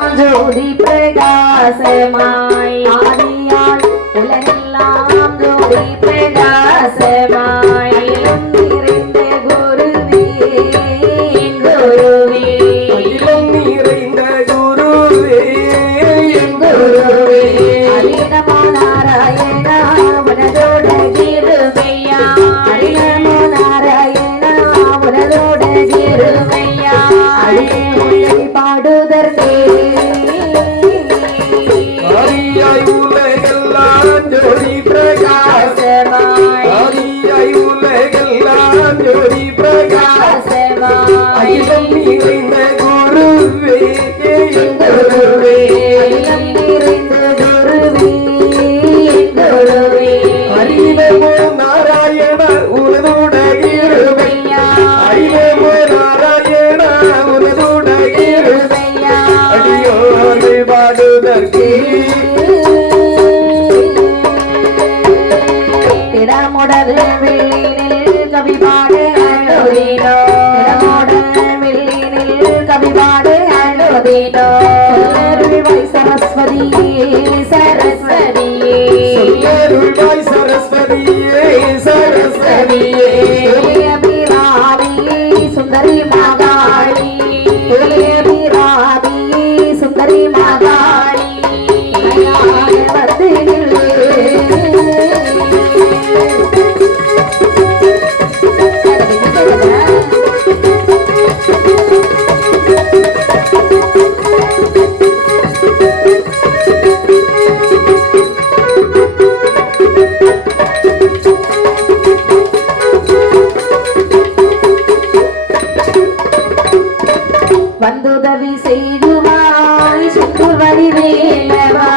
ஜோதி பிரகாசமாய் ஆதியால் உலகெல்லாம் ஜோதி பிரகாசமாய் நிறைந்த குருவே குருவே நிறைந்த குருவே குருவே ஹரிநமோ நாராயணா உனதோட கிருபையா ஹரிநமோ நாராயணா உனதோட கிருபையா பாடுதற்கே உலகெல்லாம் ஜோதி பிரகாசமாய் உலகெல்லாம் ஜோதி பிரகாசமாய் அகிலம் நிறைந்த குருவே குருவே நிறைந்த குருவே குருவே ஹரிநமோ நாராயண உனதோட கிருபையா ஹரிநமோ நாராயண உனதோட கிருபையா அடியோரை பாடுதற்கே திடமுடல் வெள்ளினில் கவி பாடு அழுதினோ திடமுடல் வெள்ளினில் கவி பாடு அழுதினோ அருள்வாய் சரஸ்வதியே சரஸ்வதியே அருள்வாய் சரஸ்வதியே சரஸ்வதியே அபிராமியே சுந்தரி மகாளி அபிராமியே சுந்தரி மகாளி வந்து வந்துதவி செய்துவாய் செந்தூர் வடிவேலவா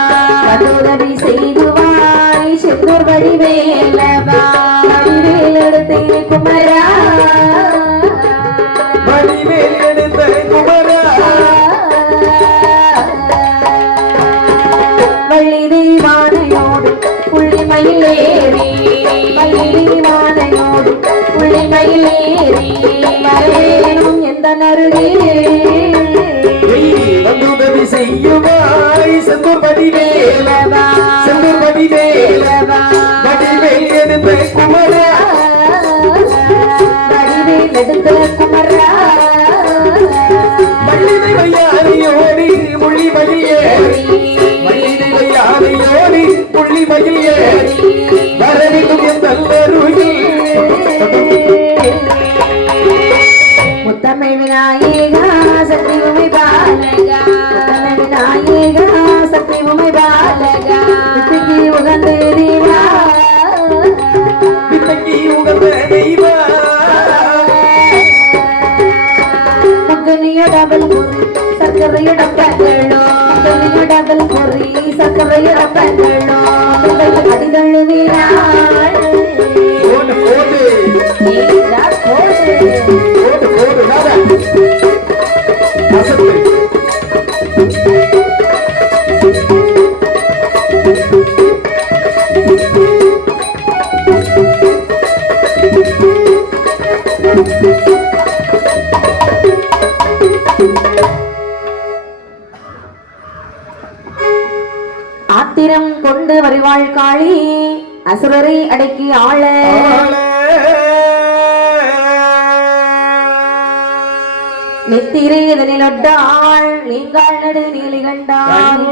வந்துதவி செய்துவாய் செந்தூர் வடிவேலவா வடிவேல் எடுத்தே குமரா வடிவேல் எடுத்த குமரா வள்ளி தெய்வானையோடு புள்ளிமயிலேறி வள்ளி தெய்வானையோடு புள்ளிமயிலேறி வரவேணும் எந்த நருகே வந்துதவி செய்யுமாய் செந்தூர் வடிவேலவா செந்தூர் வடிவேலவா வடிவேல் எடுத்த குமரா வடிவேல் எடுத்த குமரா வள்ளிதை வையாரியோடி முள்ளி மகிழேறி வள்ளிதை வையாரியோடி முள்ளி மகிழேறி வரவிடும் எந்த முத்தமிழ் விநாயகா சக்தி உமை பாலகா விநாயகா சக்தி உமை பாலகா வித்துக்கு உகந்த தேவா வித்தகி உகந்த தெய்வா முகனியடவல் பொறி சக்கரையடப்பங்களோ முகனியடவல் பொறி சக்கரையடப்பங்களோ அடிகள் வீராள் ஓடு ஓடு நீடா போடு ஓடு ஓடு நாதா அசத்து ஆத்திரம் கொண்டு வருவாள் காளி அசுரரை அடக்கி ஆள நெத்திரை இதனில் ஒட்டாள் நீங்கால் நடு நீலி கண்டாள்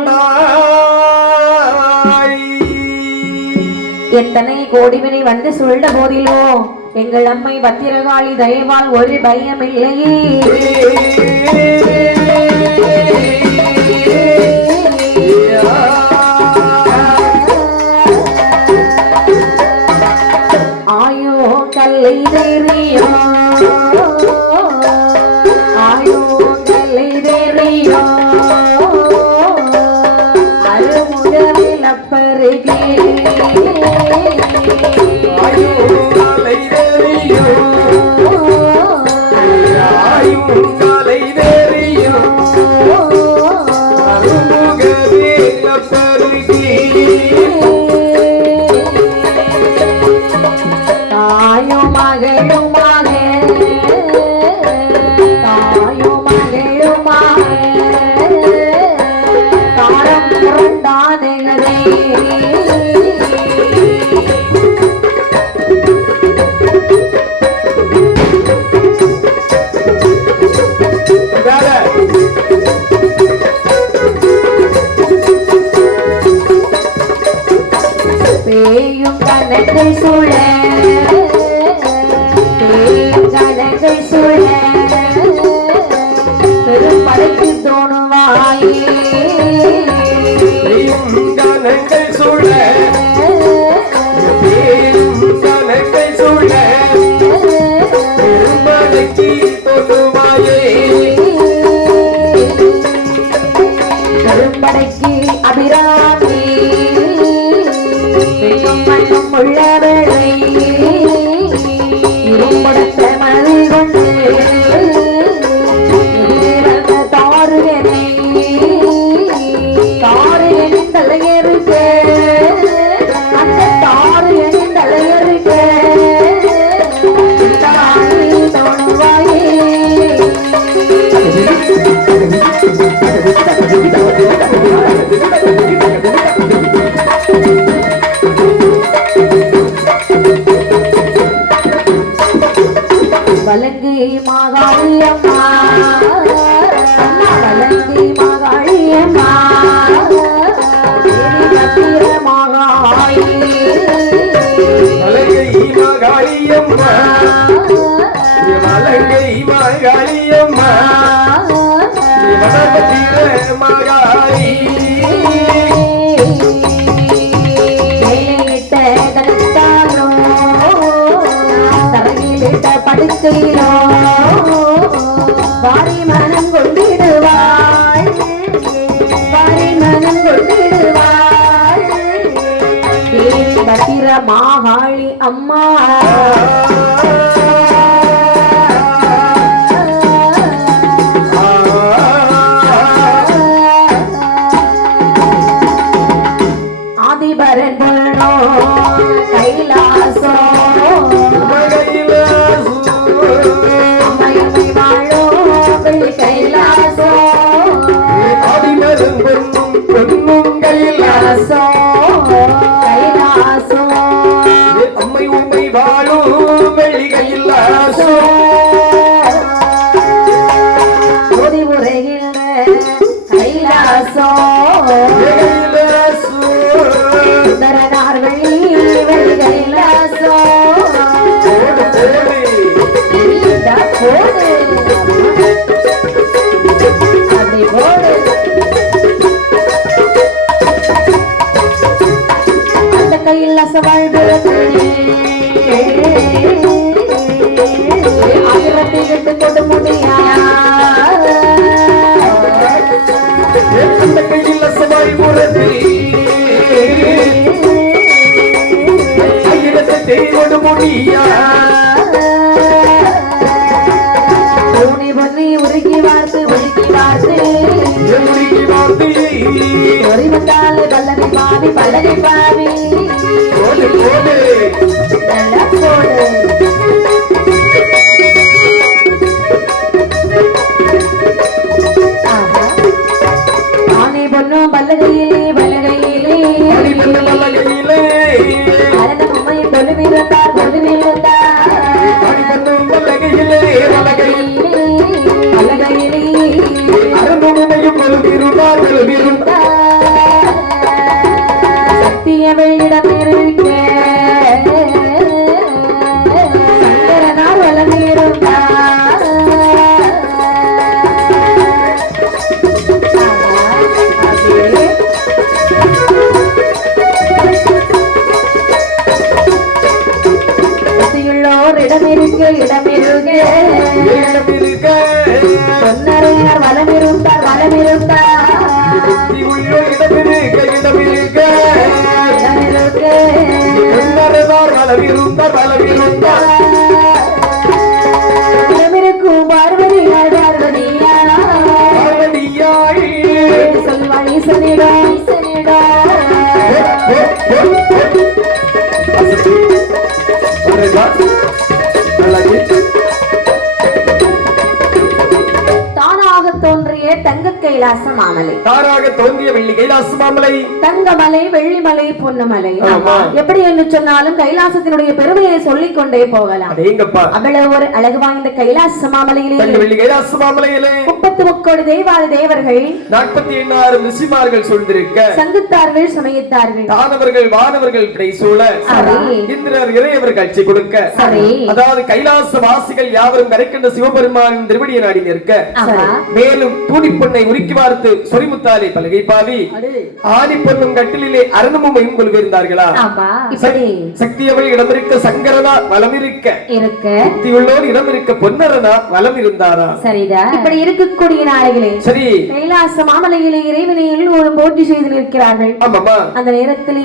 எத்தனை கோடிவினை வந்து சொல்ல போதிலோ எங்கள் அம்மை பத்திரகாளி தயவால் ஒரு பயமில்லையே ஆயோ கல்லை தெரியா ஆயோ கல்லை தெரியா அருமுக விளப்பருகே ஆயோ காலை தெரியும் ஆயோ காலை தெரியும் அருமுகவே அப்பருகே தாயோ மகளுமாக தாயோ மகளுமாக கணங்கள் சூழ கணங்கள் சூழ பெரும்படைக்கு தோணுவாயே கணங்கள் சூழ கணங்கள் சூழ பெரும்படைக்கு தோணுவாயே பெரும்படைக்கு அபிராமி பெண்ணும் மண்ணும் உள்ளவளை இரும்படுத்த மனதில் கொண்டு தாருகனை தாரு என் தலையருக்க அந்த தாரு என் தலையருக்க தோணுவாயே வலங்கை மாகாளியம்மா வலங்கை மாகாளியம்மா பத்திர மாகாளி வலங்கை மாகாளியம்மா வலங்கை மாகாளியம்மா வடபத்திர மாகாளி மேலிட்ட தடுத்தாலோ தரையிலிட்ட படுக்கையிலோ வாரி மனம் கொண்டிடுவாள் வாரி மனம் கொண்டிடுவாள் பத்திர மாகாளி அம்மா ஆதிபரன் பொருளோ கைலாசோ அம்மையம்மை வாழோ வெள்ளி கைலாசோ ஆதிபரன் பொன்னும் கைலாசோ கைலாசோ அம்மை உம்மை வாழும் வெள்ளி கைலாசோ ஓதி உரைகின்ற கைலாசோ சுந்தரனார் வெள்ளி வெள்ளி கைலாசோ போடு அப்படி போடு அந்த கைலாச வாழ்வுறத்திலே ஆயிரத்தை எட்டு கொண்டு முடியா அந்த கைலாசமாய் புறத்தி ஆயிரத்தை கொண்டு முடியா பூனை பொன்னி உருகி வார்த்து எப்படி வார்த்தையை ஒரு வந்தாலே பல்லவி பாவி பல்லவி பாவி போடு போடு நல்ல போடு ஆனை பொண்ணும் பல்லகையிலே பல்லகையிலே மல்லகையிலே அரணம் அம்மையும் கொலுவிருந்தார் மல்லகையிலே மல்லகையிலே பல்லகையிலே அருமையும் கொலுவிருந்தார் சத்திய வெள்ளிடம் இருக்க சங்கரனார் வளர்ந்திருந்தார் பக்தியுள்ளோர் இடமிருக்க பொன்னரையார் வளமிருந்தார் இடமிருக்கும் பார்வதியார் சொல்வாள் ஈசனிடம் தானாக தோன்றிய தங்க கைலாச மாமலை தாராக தோன்றிய வெள்ளி கைலாச மாமலை தங்கமலை வெள்ளிமலை பொன்னமலை ஆமா. எப்படி என்று சொன்னாலும் கைலாசத்தினுடைய பெருமையை சொல்லிக் கொண்டே போகலாம் அடேங்கப்பா அவ்வளவு ஒரு அழகு வாய்ந்த கைலாச மாமலையிலே வெள்ளி கைலாச மாமலையிலே 33 தேவாதி தேவர்கள் 48 ரிஷிமார்கள் சூழ்ந்திருக்க சங்குத்தார்கள் சமயத்தார்கள் தானவர்கள் வானவர்கள் பிழை சூழ சரி. இந்திரர் இறையவர் காட்சி கொடுக்க சரி. அதாவது கைலாச வாசிகள் யாவரும் கரைக்கின்ற சிவபெருமானின் திருவடியை நாடி நிற்க ஆமா. மேலும் தூணிப்பொன்னை உருக்கி பார்த்து சொரிமுத்தாலை பலகை பாவி ஆடி பொன்னும் கட்டிலே அருணமும் கொள்விருந்தார்களா ஆமா. இப்படி சக்தியவள் இடம் இருக்க சங்கரனா வலம் இருக்க இருக்கு உள்ளோர் இடம் இருக்க பொன்னரனா வலம் இருந்தாரா சரிதா. இப்படி இருக்கக்கூடிய நாளைகளே சரி கைலாச மாமலையிலே இறைவனை எல்லோரும் போற்றி செய்து நிற்கிறார்கள். ஆமாமா. அந்த நேரத்தில்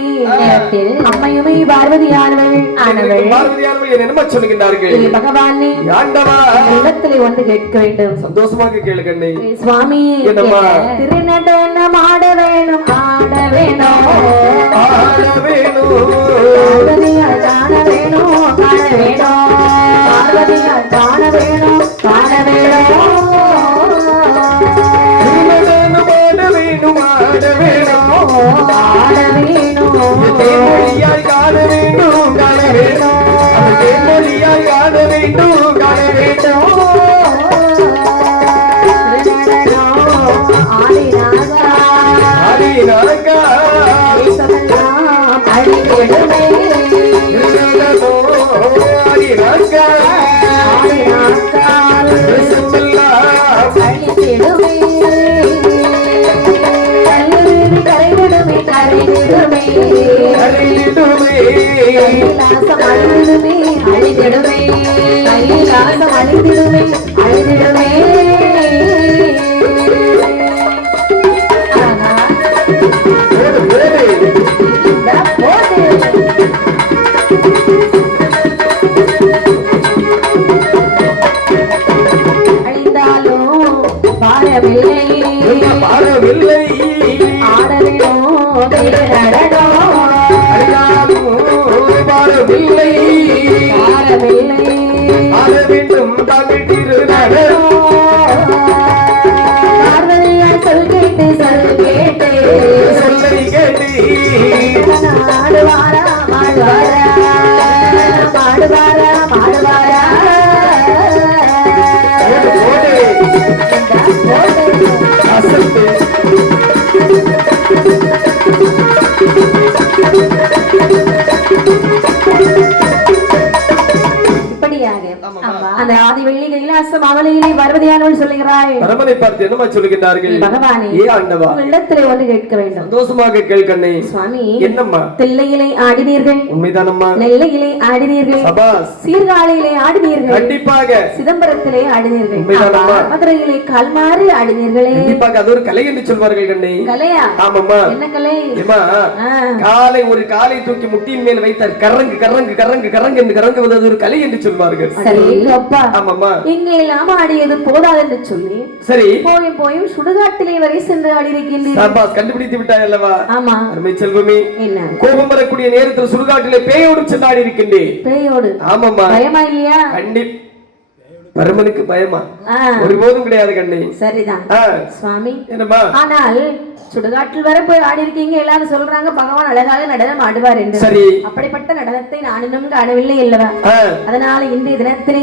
அம்மையுமே பார்வதியானவள் ஆனவள் பார்வதியானவள் என்னமா சொல்லுகின்றார்கள்? பகவானே ஆண்டவா இடத்திலே வந்து கேட்க வேண்டும். சந்தோஷமாக கேளு கண்ணே. சுவாமி என்னம்மா? திருநடனம் ஆட வேணும் ஆட வேணும் ஆட வேணும் பார்வதியால் காண வேணும் காண வேணும் பார்வதியால் காண வேணும் காண வேணும் ஆட வேணும் ஆட வேணும் ஆட வேணும் தேன்மொழியாய் காண வேண்டும் காண வேணும் தேன்மொழியாய் காண வேண்டும் காண வேண்டும் அந்த ஆதி வெள்ளி கைலாச மாமலையிலே பார்வதியானவள் சொல்லுகிறாள். பரமனை பார்த்து என்னமா சொல்லுகிறார்கள்? பகவானே ஏ ஆண்டவா உள்ளத்திலே வந்து கேட்க வேண்டும். சந்தோஷமாக கேள்கண்ணே. சுவாமி என்னம்மா? தில்லையிலே ஆடினீர்கள். உண்மைதானம்மா. நெல்லையிலே ஆடினீர்கள். சபாஸ். சீர்காழியிலே ஆடினீர்கள். கண்டிப்பாக. சிதம்பரத்திலே ஆடினீர்கள். உண்மைதானம்மா. மதுரையிலே கால்மாறி ஆடினீர்களே. கண்டிப்பாக அது ஒரு கலை என்று சொல்வார்கள் கண்ணே. கலையா? ஆமாம்மா. என்ன கலை? ஏமா காலை ஒரு காலை தூக்கி முட்டியின் மேல் வைத்தார் கரங்கு கரங்கு கரங்கு கரங்கு என்று கரங்குவது அது ஒரு கலை என்று சொல்வார்கள். சரி அப்பா. ஆமாம்மா. இங்கே எல்லாம் ஆடியது போதாது என்று சொல்லி சரி போயும் போயும் சுடுகாட்டிலே வரை சென்று ஆடியிருக்கின்றீர்கள். சபாஸ், கண்டுபிடித்து விட்டாய் அல்லவா? ஆமா. அருமை செல்வமே, என்ன கோபம் வரக்கூடிய நேரத்தில் சுடுகாட்டிலே பேயோடு சென்று ஆடி இருக்கின்றேன். பேயோடு? ஆமாம்மா. பயமா இல்லையா? கண்டிப்பா. பரமனுக்கு பயமா? ஒருபோதும் கிடையாது கண்ணே. சரிதான் சுவாமி. என்னம்மா? ஆனால் சுடுகாட்டில் வரை போய் ஆடி இருக்கீங்க, எல்லாரும் சொல்றாங்க பகவான் அழகாக நடனம் ஆடுவார் என்று. சரி. அப்படிப்பட்ட நடனத்தை நான் இன்னும் காணவில்லை அல்லவா? அதனால இன்றைய தினத்திலே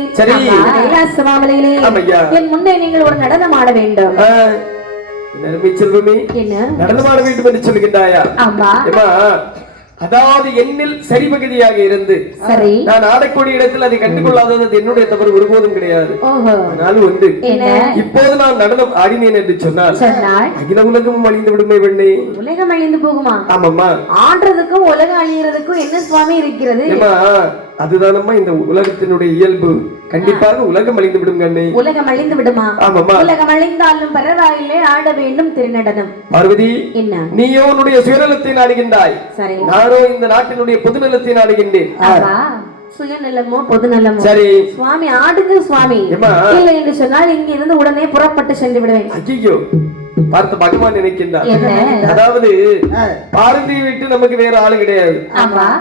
கைலாச மாமலையிலே என் முன்னே நீங்கள் ஒரு நடனம் ஆட வேண்டும். என்ன நடனம் ஆட வேண்டும் என்று சொல்லுகின்றாயா? ஆமா. அதாவது என்னில் சரிபகுதியாக இருந்து நான் ஆடக்கூடிய இடத்தில் அதை கண்டுகொள்ளாதது என்னுடைய தவறு ஒருபோதும் கிடையாது. ஆனாலும் ஒன்று, இப்போது நான் நடனம் ஆடினேன் என்று சொன்னால் அகில உலகமும் அழிந்து விடுமே வெண்ணே. உலகம் அழிந்து போகுமா? ஆமாம்மா. ஆடுறதுக்கும் உலகம் அழியறதுக்கும் என்ன சுவாமி இருக்கிறது? அதுதானம்மா இந்த உலகத்தினுடைய இயல்பு. கண்டிப்பாக உலகம் அழிந்து விடும் கண்ணே. உலகம் அழிந்து விடுமா? ஆமாம்மா. உலகம் அழிந்தாலும் பரவாயில்லை, ஆட வேண்டும் திருநடனம். பார்வதி, என்ன நீயோ உன்னுடைய சுயநலத்தை நாடுகின்றாய், நானோ இந்த நாட்டினுடைய பொதுநலத்தை நாடுகின்றேன். சுயநலமோ பொதுநலமோ? சரி சுவாமி ஆடுங்க சுவாமி. இல்லை என்று சொன்னால் இங்க இருந்து உடனே புறப்பட்டு சென்று விடுவேன். ஐயோ, பார்த்து பகவான் நினைக்கின்றார். அதாவது பார்வதியை விட்டு நமக்கு வேற ஆளு கிடையாது,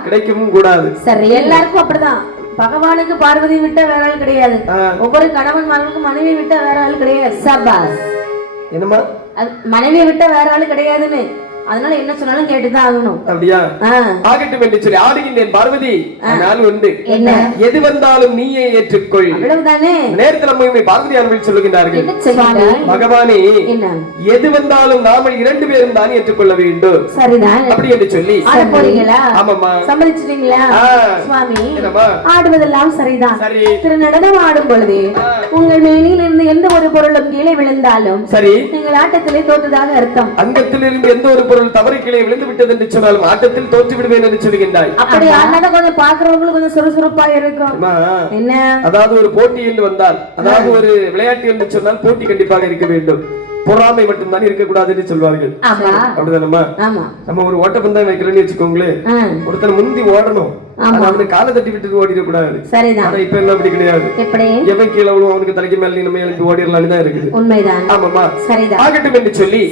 கிடைக்கவும் கூடாது. சரி, எல்லாருக்கும் அப்படிதான். பகவானுக்கு பார்வதி விட்ட வேற ஆள் கிடையாது. ஒவ்வொரு கணவன் மகனுக்கும் மனைவி விட்ட வேற ஆள் கிடையாது. சபாஸ். என்னமா? மனைவியை விட்ட வேற ஆள் கிடையாதுன்னு அதனால என்ன சொன்னாலும் கேட்டுதான் ஆகணும். அப்படியா? ஆகட்டும் என்று சொல்லி ஆடுகின்றேன் பார்வதி. ஆனால் உண்டு, என்ன? எது வந்தாலும் நீயே ஏற்றுக்கொள். அவ்வளவுதானே. நேரத்தில் அம்மையுமே பார்வதி அவர்கள் சொல்லுகின்றார்கள், பகவானே எது வந்தாலும் நாமல் 2 பேரும் தான் ஏற்றுக்கொள்ள வேண்டும். சரிதான் அப்படி என்று சொல்லி போறீங்களா? ஆமாம்மா. சம்மதிச்சிட்டீங்களா சுவாமி? ஆடுவதெல்லாம் சரிதான். திரு நடனம் ஆடும் பொழுது உங்கள் மேனியில் இருந்து எந்த ஒரு பொருளும் கீழே விழுந்தாலும் சரி, நீங்கள் ஆட்டத்திலே தோற்றதாக அர்த்தம். அங்கத்தில் இருந்து எந்த ஒரு பொருள் தவறு கீழே விழுந்து விட்டது என்று சொன்னாலும் ஆட்டத்தில் தோற்று விடுவேன் என்று சொல்லுகின்றாய். அப்படி ஆனாலும் கொஞ்சம் பாக்குறவங்களுக்கு கொஞ்சம் சுறுசுறுப்பா இருக்கும். என்ன, அதாவது ஒரு போட்டியில் வந்தால், அதாவது ஒரு விளையாட்டு என்று சொன்னால் போட்டி கண்டிப்பாக இருக்க வேண்டும். பொறாமை மட்டும்தான் இருக்கக்கூடாது என்று சொல்வார்கள். அப்படிதானம்மா? நம்ம ஒரு ஓட்டப்பந்தயம் வைக்கிறோம்னு வச்சுக்கோங்களேன், ஒருத்தர் முந்தி ஓடணும், அவனுக்கு காலை தட்டி விட்டு ஓடிடக்கூடாது. இப்ப எல்லாம் அப்படி கிடையாது. எவன் கீழே விழுவும் அவனுக்கு தலைக்கு மேல நம்ம எழுந்து ஓடிடலாம்னு தான் இருக்குது. உண்மைதான். ஆமாமா. ஆகட்டும் என்று சொல்லி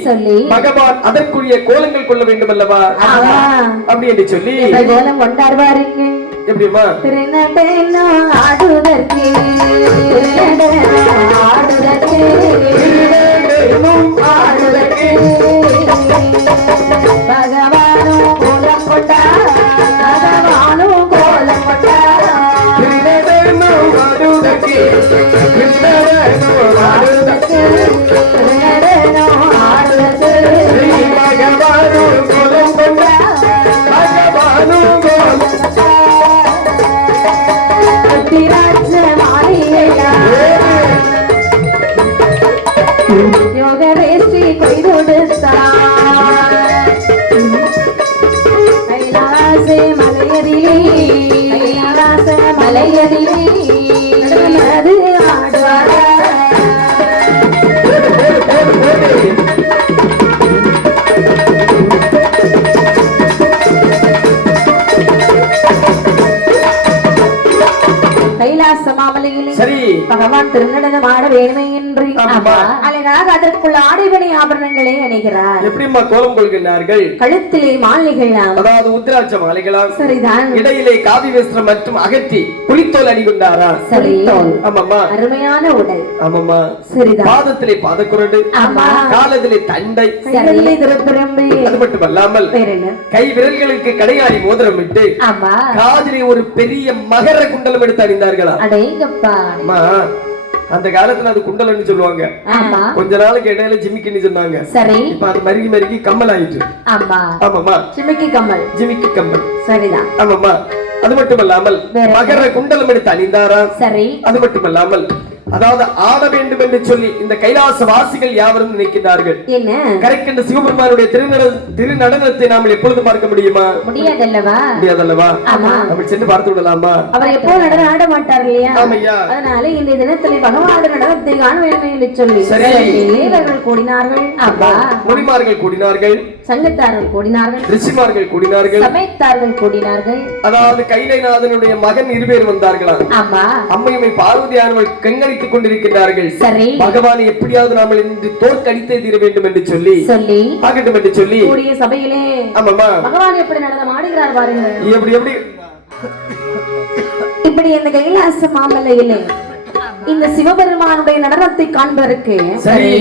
பகவான் அதற்குரிய கோலங்கள் கொள்ள வேண்டும் அல்லவா? அப்படி என்று சொல்லி கோலம் கொண்டாடுவாருங்க. எப்படிமா? பகவானோ கோலம் கொண்டா, பகவானோ கோலம் கொண்டா, யோகவேஷ்டி கொய்தொடுத்தா கைலாசே மலையதிலே, கைலாச மலையதிலே அது ஆடுவாரா. கைலாச மாமலையிலே சரி பகவான் திருநடனம் ஆட வேணுமே என்று அழகாக அதற்குள்ள ஆடைபணி ஆபரணங்களை அணிகிறார். எப்படிமா கோலம் கொள்கிறார்கள்? கழுத்திலே மாலைகள், அதாவது உத்திராட்ச மாலைகளாம். சரிதான். இடையிலே காவி வஸ்திரம் மற்றும் அகற்றி புலித்தோல் அணிகொண்டாரா? சரித்தோல். ஆமாமா. அருமையான உடை. ஆமாமா. சரிதான். பாதத்திலே பாதக்குரடு, காலத்திலே தண்டை, அது மட்டுமல்லாமல் கை விரல்களுக்கு கடையாடி மோதிரம் விட்டு காதிலே ஒரு பெரிய மகர குண்டலம் எடுத்து அணிந்தார்களா? அந்த காலத்துல அது குண்டலன்னு சொல்லுவாங்க. கொஞ்ச நாளுக்கு இடையில ஜிமிக்கின்னு சொன்னாங்க. சரி, இப்ப அது மருகி மருகி கம்மல் ஆயிடுச்சு. ஆமாமா. ஜிமிக்கி கம்மல், ஜிமிக்கி கம்மல். சரிதான். ஆமாமா. அது மட்டுமல்லாமல் மகர குண்டலம் எடுத்து அணிந்தாரா? சரி. அது மட்டுமல்லாமல் அதாவது ஆட வேண்டும் என்று சொல்லி இந்த கைலாச வாசிகள் யாவரும் நினைக்கிறார்கள். என்ன கரெக்ட்? சிவபெருமானுடைய திருநடனத்தை நாம் எப்பொழுது பார்க்க முடியுமா? முடியாதல்லவா? முடியாதல்லவா? நம்ம சென்று பார்த்து விடலாமா? அவர் எப்போ நடனம் ஆட மாட்டார் இல்லையா? அதனால இந்த தினத்திலே பகவானுடைய நடனத்தை காண வேண்டும் என்று சொல்லி தேவர்கள் கூடினார்கள், முனிமார்கள் கூடினார்கள், சங்கத்தார்கள் கூடினார்கள், ரிஷிமார்கள் கூடினார்கள், சமயத்தார்கள் கூடினார்கள். அதாவது கைலைநாதனுடைய மகன் 2 பேர் வந்தார்களா? அம்மையுமை பார்வதியானவள் கண்கணித்துக் கொண்டிருக்கிறார்கள். சரி, பகவானை எப்படியாவது நாம இன்று தோற்கடித்தே தீர வேண்டும் என்று சொல்லி ஆகட்டும் என்று சொல்லி கூடிய சபையிலே ஆமாமா பகவான் எப்படி நடனம் ஆடுகிறார் பாருங்க. எப்படி எப்படி இப்படி இந்த கைலாச மாமலையிலே இந்த சிவபெருமானுடைய நடனத்தை காண்பதற்கு சரி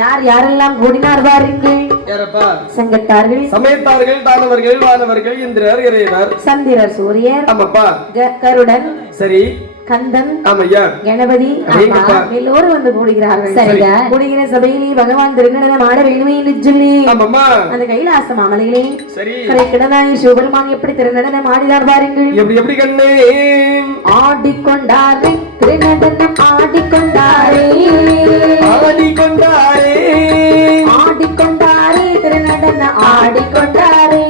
யார் யாரெல்லாம் கூடினார் பாருங்கள். சங்கத்தார்கள், சமயத்தார்கள், தானவர்கள், வானவர்கள், இந்திரர், இறையனர், சந்திரர், சூரியர், ஆமாப்பா, கருடன், சரி, கந்தன், ஆமையா, கணபதி, எல்லோரும் வந்து கூடுகிறார்கள். சரியா? கூடுகிற சபையிலே பகவான் திருநடனம் ஆட வேணுமே என்று சொல்லி அந்த கைலாச மாமலையிலே கிடனாய் சிவபெருமான் எப்படி திருநடனம் ஆடினார் பாருங்கள். எப்படி எப்படி கண்ணே ஆடிக்கொண்டாரே திருநடனம் ஆடிக்கொண்டாரே, ஆடிக்கொண்டாரே, ஆடிக்கொண்டாரே திருநடனம் ஆடிக்கொண்டாரே,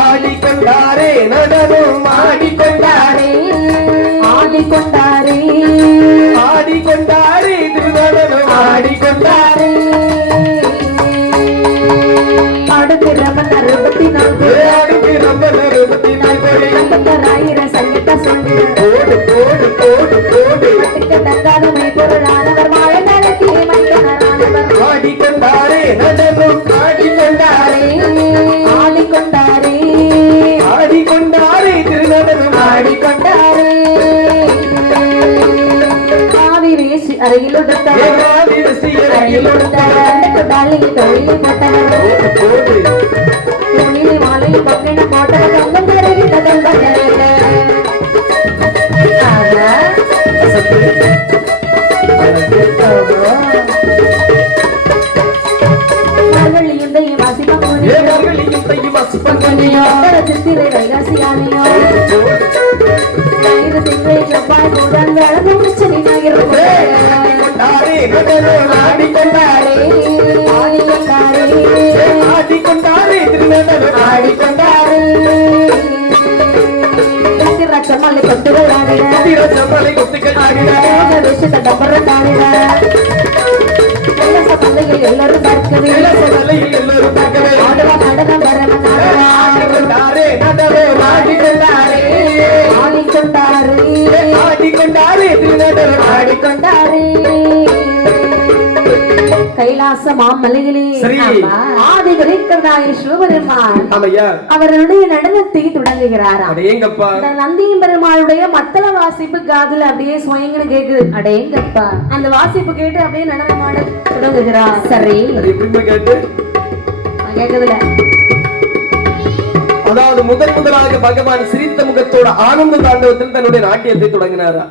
ஆடிக்கொண்டாரே நடனம் ஆடிக்கொண்டாரே, ஆடிக்கொண்டாரே, ஆடிக்கொண்டாரே திருநடனம் ஆடிக்கொண்டாரே. அடுத்து ரமண 64, அடுத்து ரமண 64 சங்கத்த சொல்லி போடு போடு போடு போடு அதுக்கு தங்காதுமை பொருளானவர் மாய நடத்திலே மையனரானவர் ஆடிக்கொண்டாரே நடனம் ஆடிக்கொண்டாரே, ஆடிக்கொண்டாரே, ஆடிக்கொண்டாரே திருநடனம் ஆடிக்கொண்டாரே. காவிரி அருகில் உடுத்தார், அருகில் உடுத்தார், தொழில் போட்டவர் மார்கழியும் தையும் வாசிப்பங்கனியோ சித்திரை வைகாசியானியோ ஞாயிறு திங்கள் செவ்வாய் புதன் வியாழன் சனி ஞாயிறு ரச்சமலை கொட்டுகள் பந்தையில் எல்லாரும் பார்க்கவே நடனம் ஆடிக்கொண்டாரே கைலாச மாமலையிலே ஆதிகரிக்கதாய சிவபெருமான் அவருடைய நடனத்தை தொடங்குகிறாராம். நந்தியும் பெருமாளுடைய மத்தள வாசிப்பு காதுல அப்படியே சுயங்கன்னு கேக்குது. அடேங்கப்பா அந்த வாசிப்பு கேட்டு அப்படியே நடனமாட தொடங்குகிறார். சரி கேக்குதுல அதாவது முதலாக பகவான் சிரித்த முகத்தோட ஆனந்த தாண்டவத்தில் தன்னுடைய நாட்டியத்தை தொடங்கினாரா.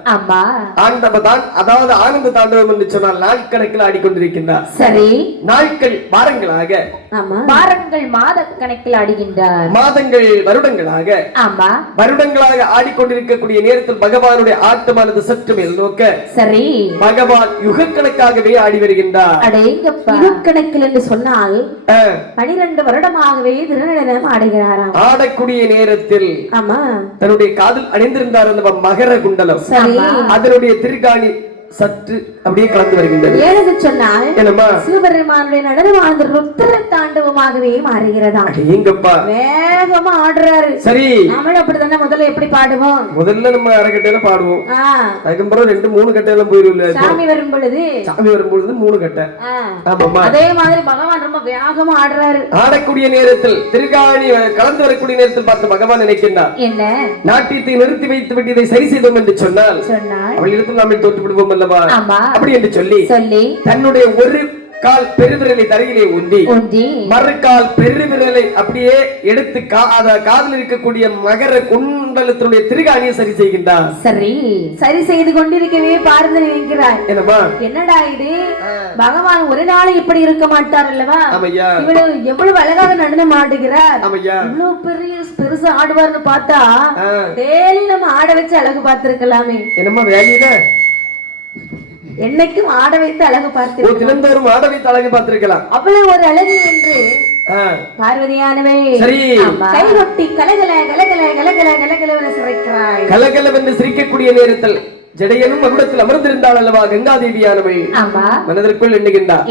அதாவது ஆனந்த தாண்டவம் என்று சொன்னால் நாட்கணக்கில் ஆடிக்கொண்டிருக்கின்றார். சரி நாட்கள் வாரங்களாக வாரங்கள் மாத கணக்கில் ஆடுகின்றார். மாதங்கள் வருடங்களாக ஆடிக்கொண்டிருக்கக்கூடிய நேரத்தில் பகவானுடைய ஆட்டமானது சற்று மேல் நோக்க சரி பகவான் யுகக்கணக்காகவே ஆடி வருகின்றார். யுகக்கணக்கில் என்று சொன்னால் 12 வருடமாகவே திருநடனம் ஆடுகிறாராம். ஆடக்கூடிய நேரத்தில் தன்னுடைய காதில் அணிந்திருந்தார் அந்த மகர குண்டலம், அதனுடைய திருகாணி சற்று அப்படியே கலந்து வருகின்றது. ஏனென்று சொன்னால் சிவபெருமானுடைய நடனமானது ருத்ர தாண்டவமாகவே மாறுகிறதா. எங்கப்பா வேகமா ஆடுறாரு. சரி நாம அப்படித்தானே முதல்ல எப்படி பாடுவோம்? முதல்ல நம்ம அரைக்கட்டையில பாடுவோம், அதுக்கப்புறம் 2-3 கட்டையில போயிருவோம். சாமி வரும் பொழுது 3 கட்டை. அதே மாதிரி பகவான் ரொம்ப வேகமா ஆடுறாரு. ஆடக்கூடிய நேரத்தில் திருகாணி கலந்து வரக்கூடிய நேரத்தில் பார்த்து பகவான் நினைக்கின்றார், என்ன நாட்டியத்தை நிறுத்தி வைத்து விட்டு இதை சரி செய்தோம் என்று சொன்னால் அவளிடத்தில் நாம் தோற்று விடுவோம் அப்படி என்று சொல்லி தன்னுடைய ஒரு கால் பெருவிரலை தரையிலே ஊன்றி மறுகால் பெருவிரலை அப்படியே எடுத்து காதில் இருக்கக்கூடிய மகர குண்டலத்தினுடைய திருகாணியை சரி செய்கின்றார். சரி செய்து கொண்டிருக்கவே பார்த்து நினைக்கிறார், என்னடா இது பகவான் ஒரு நாள் இப்படி இருக்க மாட்டார் அல்லவா, இவ்வளவு எவ்வளவு அழகாக நடனம் ஆடுகிறார், இவ்வளவு பெருசு ஆடுவார்னு பார்த்தா டெய்லி நம்ம ஆட வச்சு அழகு பார்த்திருக்கலாமே. என்னமா வேலையில என்னைக்கும் ஆட வைத்து அழகு பார்த்து தினந்தோறும் ஆட வைத்து அழகு பார்த்திருக்கலாம். அவ்வளவு ஒரு அழகு என்று பார்வதியானவே கைகொட்டி கலகல கலகல கலகல கலகலவென சிரிக்கிறாய். கலகலவென்று சிரிக்கக்கூடிய நேரத்தில் ஜடையனும் மகுடத்தில் அமர்ந்திருந்தாள் அல்லவா கங்காதேவியானவள் மனதிற்குள் எண்ணுகின்றார்,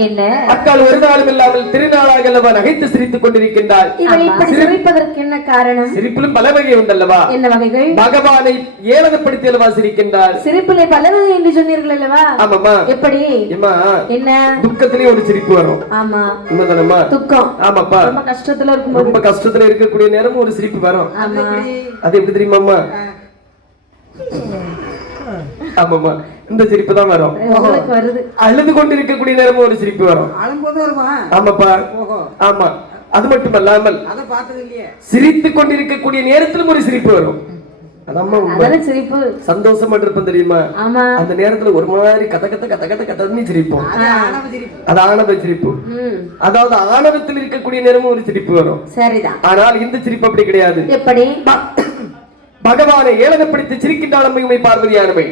அக்கால் ஒரு நாளும் இல்லாமல் திருநாளாக அல்லவா நகைத்து சிரித்துக் கொண்டிருக்கின்றாள். சிரிப்பதற்கு என்ன காரணம்? சிரிப்பிலும் பல வகை உண்டல்லவா. என்ன வகைகள்? பகவானை ஏளனப்படுத்தி அல்லவா சிரிக்கின்றார். சிரிப்பிலே பல வகை என்று சொன்னீர்கள் அல்லவா. ஆமாமா. எப்படி? என்ன துக்கத்திலே ஒரு சிரிப்பு வரும். ஆமா உண்மைதானம்மா. துக்கம் ஆமாப்பா. ரொம்ப கஷ்டத்துல இருக்கும், ரொம்ப கஷ்டத்துல இருக்கக்கூடிய நேரம் ஒரு சிரிப்பு வரும். ஆமா அது எப்படி தெரியுமாம்மா? ஆமாமா இந்த சிரிப்பு தான் வரும். அழுது கொண்டிருக்கக்கூடிய நேரமும் ஒரு சிரிப்பு வரும். ஆமாப்பா. ஆமா அது மட்டுமல்லாமல் சிரித்துக் கொண்டிருக்கக்கூடிய நேரத்திலும் ஒரு சிரிப்பு வரும். சந்தோஷமா இருப்போம் தெரியுமா, அந்த நேரத்துல ஒரு மாதிரி கத்த கத்த கத்த கத்த கத்தன்னு சிரிப்போம். அது ஆணவ சிரிப்பு. அதாவது ஆணவத்தில் இருக்கக்கூடிய நேரமும் ஒரு சிரிப்பு வரும். சரிதான். ஆனால் இந்த சிரிப்பு அப்படி கிடையாது. எப்படி? பகவானை ஏளனப்படுத்தி சிரிக்கின்றாள் அம்மையுமை பார்வதியானவை.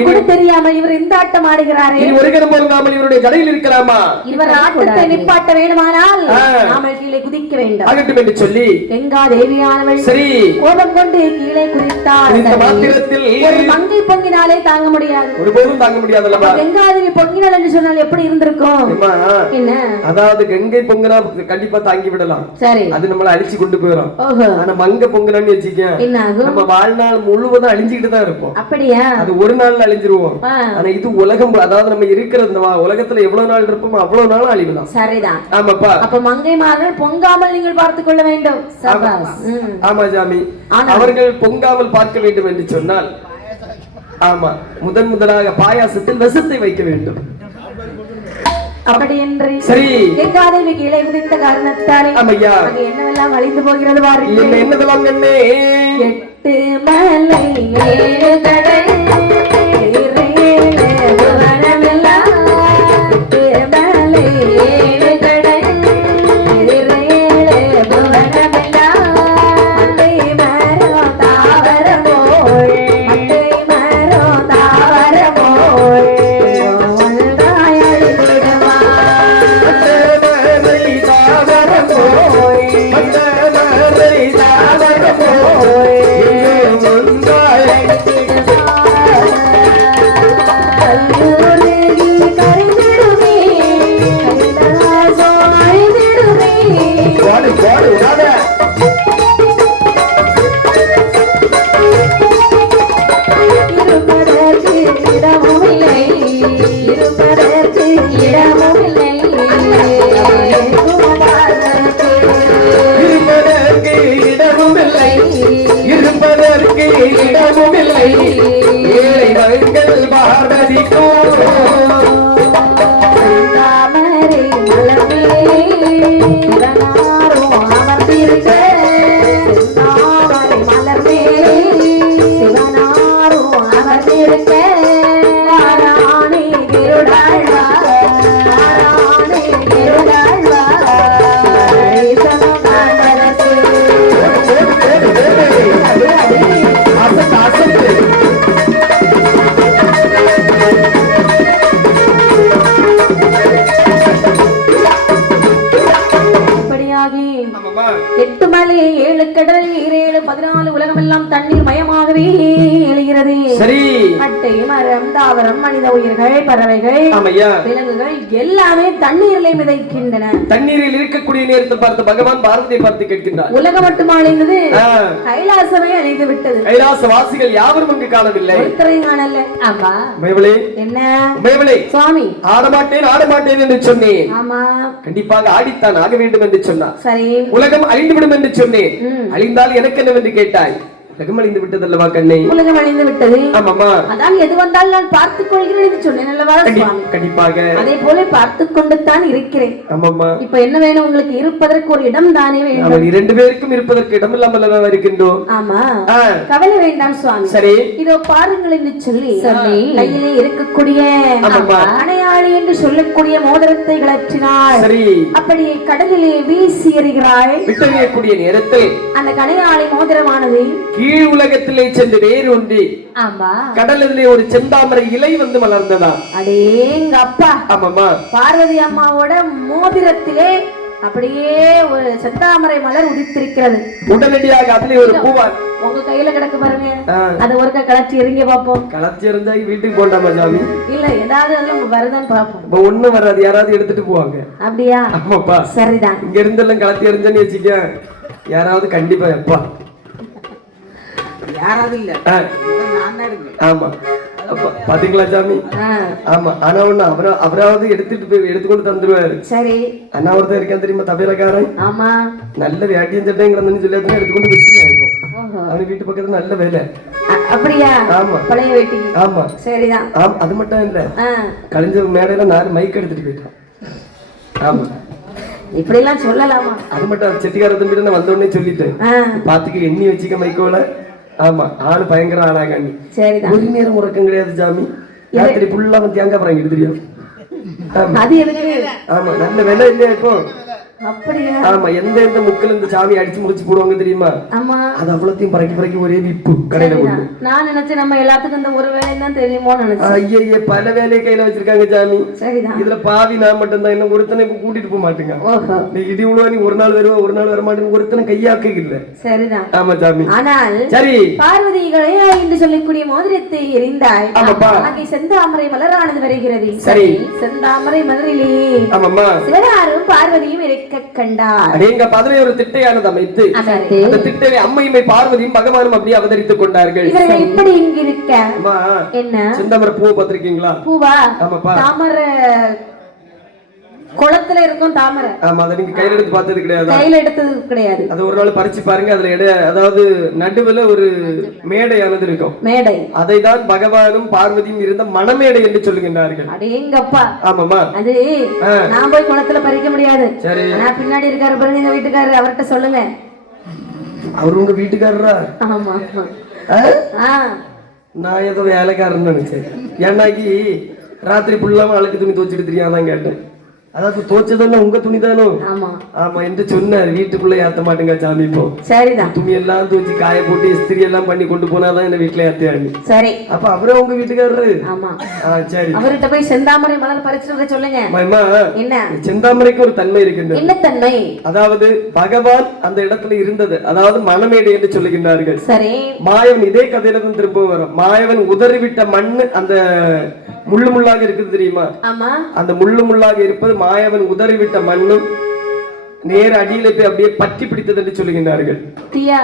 இது தெரியாம இவர் இந்த ஆட்டம் ஆடுகிறாரே, இனி ஒரு கணம் போகாமல் இவருடைய ஜடையில் இருக்கலாமா? இவர் ஆட்டத்தை நிப்பாட்ட வேண்டுமானால் நாம கீழே குதிக்க வேண்டும் ஆகட்டும் என்று சொல்லி கங்கா தேவியானவள் சரி கோபம் கொண்டு கீழே குதித்தார். இந்த மாத்திரத்தில் ஒரு மங்கை பொங்கினாலே தாங்க முடியாது, ஒருபோதும் தாங்க முடியாது அல்லவா. கங்கா தேவி பொங்கினாள் என்று சொன்னால் எப்படி இருந்திருக்கும்? என்ன அதாவது கங்கை பொங்கினா கண்டிப்பா தாங்கி விடலாம், சரி அது நம்மள அழிச்சு கொண்டு போயிடும். ஆனா மங்க பொங்கினான்னு வச்சுக்க என்ன ஆகும்? நம்ம வாழ்நாள் முழுவதும் அழிஞ்சுக்கிட்டு தான் இருப்போம். அப்படியா? அது ஒரு நாள்ல அழிஞ்சிருவோம். ஆனா இது உலகம், அதாவது நம்ம இருக்கிற இந்த உலகத்துல எவ்வளவு நாள் இருப்போமோ அவ்வளவு நாள் அழிவுதான். சரிதான். ஆமாப்பா. அப்ப மங்கைமார்கள் பொங்காமல் நீங்கள் பார்த்துக் கொள்ள வேண்டும். ஆமா ஜாமி, அவர்கள் பொங்காமல் பார்க்க வேண்டும் என்று சொன்னால் ஆமா முதலாக பாயாசத்தில் விஷத்தை வைக்க வேண்டும். அப்படி என்று சரி கங்காதேவி கீழே குதித்த காரணத்தாலே என்னவெல்லாம் அழிந்து போகிறது பாருங்கள். என்னதெல்லாம் கண்ணே? 8 மலை 7 கடல் 7 வனமெல்லாம் 8 மலை 7 கடல் 8 மலை 7 கடல் 7 14 உலகம் எல்லாம் தண்ணீர் மயமாகவே எழுகிறது. சரி. மட்டை மரம் தாவரம் மனித உயிர்கள் பறவைகள் விலங்குகள் எல்லாமே தண்ணீரிலே மிதக்கின்றன. தண்ணீரில் இருக்கக்கூடிய நேரத்தை பார்த்து பகவான் பார்வதியை பார்த்து கேட்கின்றார். உலகம் மட்டும் அழிந்தது, கைலாசமே அழிந்து விட்டது. கைலாச வாசிகள் யாவரும் அங்கு காணவில்லை. ஒருத்தரையும் காணல. ஆமா மேவளே என்ன மேவளே சுவாமி ஆடமாட்டேன் என்று சொன்னேன். ஆமா கண்டிப்பாக ஆடித்தான் ஆக வேண்டும் என்று சொன்னார். சரி. உலகம் அழிந்துவிடும் என்று சொன்னேன். அழிந்தால் எனக்கு என்னவென்று கேட்டாய். உலகம் அழிந்து விட்டதல்லவா கண்ணே? உலகம் அழிந்து விட்டது. ஆமாமா. அதான் எது வந்தாலும் நான் பார்த்துக் கொள்கிறேன் என்று சொன்னேன் அல்லவா சுவாமி? கண்டிப்பாக. அதே போல பார்த்துக் கொண்டு தான் இருக்கிறேன். ஆமாமா. இப்ப என்ன வேணும் உங்களுக்கு? இருப்பதற்கு ஒரு இடம் தானே வேண்டும். அவன் 2 பேருக்கும் இருப்பதற்கு இடம் இல்லாமல் இருக்கின்றோம். ஆமா. கவலை வேண்டாம் சுவாமி. சரி. இதோ பாருங்கள் என்று சொல்லி கையிலே இருக்கக்கூடிய அணையாளி என்று சொல்லக்கூடிய மோதிரத்தை கலற்றினாள். சரி. அப்படியே கடலிலே வீசி எறிகிறாள். விட்டறியக்கூடிய நேரத்தில் அந்த கணையாளி மோதிரமானது கீழ் உலகத்திலே சென்று வேறு ஒன்றி கடலிலே ஒரு செந்தாமரை இலை வந்து மலர்ந்ததா. அடேங்க அப்பா. ஆமாமா. பார்வதி அம்மாவோட மோதிரத்திலே அப்படியே ஒரு செந்தாமரை மலர் உதித்திருக்கிறது. உடனடியாக அதிலே ஒரு பூவான் உங்க கையில கிடக்கு பாருங்க, அது ஒருக்க கலச்சி எறிங்க பாப்போம். கலச்சி இருந்தா வீட்டுக்கு போண்டாமா சாமி? இல்ல ஏதாவது அதுல உங்க வருதான் பாப்போம். இப்ப ஒண்ணும் வராது, யாராவது எடுத்துட்டு போவாங்க. அப்படியா? ஆமாப்பா. சரிதான். இங்க இருந்து எல்லாம் கலச்சி எறிஞ்சன்னு வச்சுக்க, யாராவது கண்டிப்பா எப்பா யாராவது இல்ல. ஆமா பாத்தீங்களா சாமி? ஆமா. ஆனா ஒண்ணு அவராவது எடுத்துக்கொண்டு தந்துருவாரு. சரி. அண்ணா ஒருத்தர் இருக்கேன் தெரியுமா, தபேலக்காரன். ஆமா. நல்ல வேட்டியும் சட்டையும் கிடந்துன்னு சொல்லி எடுத்துக்கொண்டு விட்டுருவாங்க. அவன் வீட்டு பக்கத்துல நல்ல வேலை. அப்படியா? ஆமா. பழைய வேட்டி. ஆமா. சரிதான். அது மட்டும் இல்ல, கழிஞ்ச மேடையில 4 மைக் எடுத்துட்டு போயிட்டான். ஆமா. இப்படி எல்லாம் சொல்லலாமா? அது மட்டும் செட்டிக்கார தம்பி நான் வந்த உடனே சொல்லிட்டேன், பாத்துக்க எண்ணி வச்சுக்க மைக்கோல. ஆமா. ஆளு பயங்கர ஆளாக. ஒரு நேரம் உறக்கம் கிடையாது சாமி. ராத்திரி ஃபுல்லா தேங்காய் பழம் எடுத்துறியா? ஆமா. நல்ல விலை இல்லையா இப்போ? அப்படியா? ஆமா. எந்த முக்கில் இந்த சாமி அடிச்சு முடிச்சு போடுவாங்க தெரியுமா? ஆமா. அது அவ்வளோத்தையும் பறக்கி ஒரே விப்பு கடையில போடு. நான் நினைச்சேன் நம்ம எல்லாத்துக்கும் இந்த ஒரு வேலை தான் தெரியுமோ நினைச்சேன். ஐயே பல வேலையை கையில வச்சிருக்காங்க சாமி. சரிதான். இதுல பாவி நான் மட்டும் தான். என்ன ஒருத்தனை இப்ப கூட்டிட்டு போக மாட்டேங்க. நீ இடி உழுவா, நீ ஒரு நாள் வருவா ஒரு நாள் வர மாட்டேங்க. ஒருத்தனை கையாக்க இல்ல. சரிதான். ஆமா சாமி. ஆனால் சரி, பார்வதிகளே என்று சொல்லக்கூடிய மோதிரத்தை எறிந்தாய். அங்கே செந்தாமரை மலரானது வருகிறது. சரி. செந்தாமரை மலரிலே சிவனாரும் பார்வதியும் ஒரு திட்டையானது அமைத்து அந்த திட்டையை அம்மையுமே பார்வதியும் பகவானும் அப்படியே அவதரித்துக் கொண்டார்கள். இப்படி இங்க இருக்க என்ன செந்தாமரை பூவை பார்த்திருக்கீங்களா? பூவா? ஆமாப்பா. தாமரை குளத்துல இருக்கும் தாமரை. ஆமா. அதை நீங்க கையில எடுத்து பார்த்தது கிடையாது? கையில எடுத்தது கிடையாது. அது ஒரு நாள் பறிச்சு பாருங்க. அதுல அதாவது நடுவுல ஒரு மேடையானது இருக்கும். மேடை. அதை தான் பகவானும் பார்வதியும் இருந்த மணமேடை என்று சொல்லுகின்றார்கள். அடேங்கப்பா. ஆமாமா. அது நான் போய் குளத்துல பறிக்க முடியாது. சரி. நான் பின்னாடி இருக்காரு பாருங்க எங்க வீட்டுக்காரர், அவர்கிட்ட சொல்லுங்க. அவர் உங்க வீட்டுக்காரரா? ஆமா. நான் ஏதோ வேலைக்காரன்னு நினைச்சேன். ஏன்னாக்கி ராத்திரி ஃபுல்லாம அழுக்கு துணி துவச்சிட்டு தெரியாதான் கேட்டேன். அதாவது தோச்சதெல்லாம் உங்க துணி தானோ? ஆமா. ஆமா என்று சொன்னார். வீட்டுக்குள்ள ஏத்த மாட்டேங்க சாமி. இப்போ சரிதான். துணி எல்லாம் தூச்சி காய போட்டு இஸ்திரி எல்லாம் பண்ணி கொண்டு போனாதான் என்ன வீட்டுல ஏத்தாடி. சரி. அப்ப அவரே உங்க வீட்டுக்காரரு? ஆமா. சரி. அவர்கிட்ட போய் செந்தாமரை மலர் பறிச்சுட்டு சொல்லுங்க. என்ன செந்தாமரைக்கு ஒரு தன்மை இருக்கின்றது. என்ன தன்மை? அதாவது பகவான் அந்த இடத்துல இருந்தது, அதாவது மணமேடை என்று சொல்லுகின்றார்கள். சரி. மாயவன் இதே கதையில தான் திரும்ப வரும். மாயவன் உதறிவிட்ட மண்ணு அந்த முள்ளு முள்ளாக இருக்குது தெரியுமா? ஆமா. அந்த முள்ளு முள்ளாக இருப்பது மாயவன் உதறிவிட்ட மண்ணும் நேர அடியில போய் அப்படியே பற்றி பிடித்தது என்று சொல்லுகின்றார்கள். தீயா?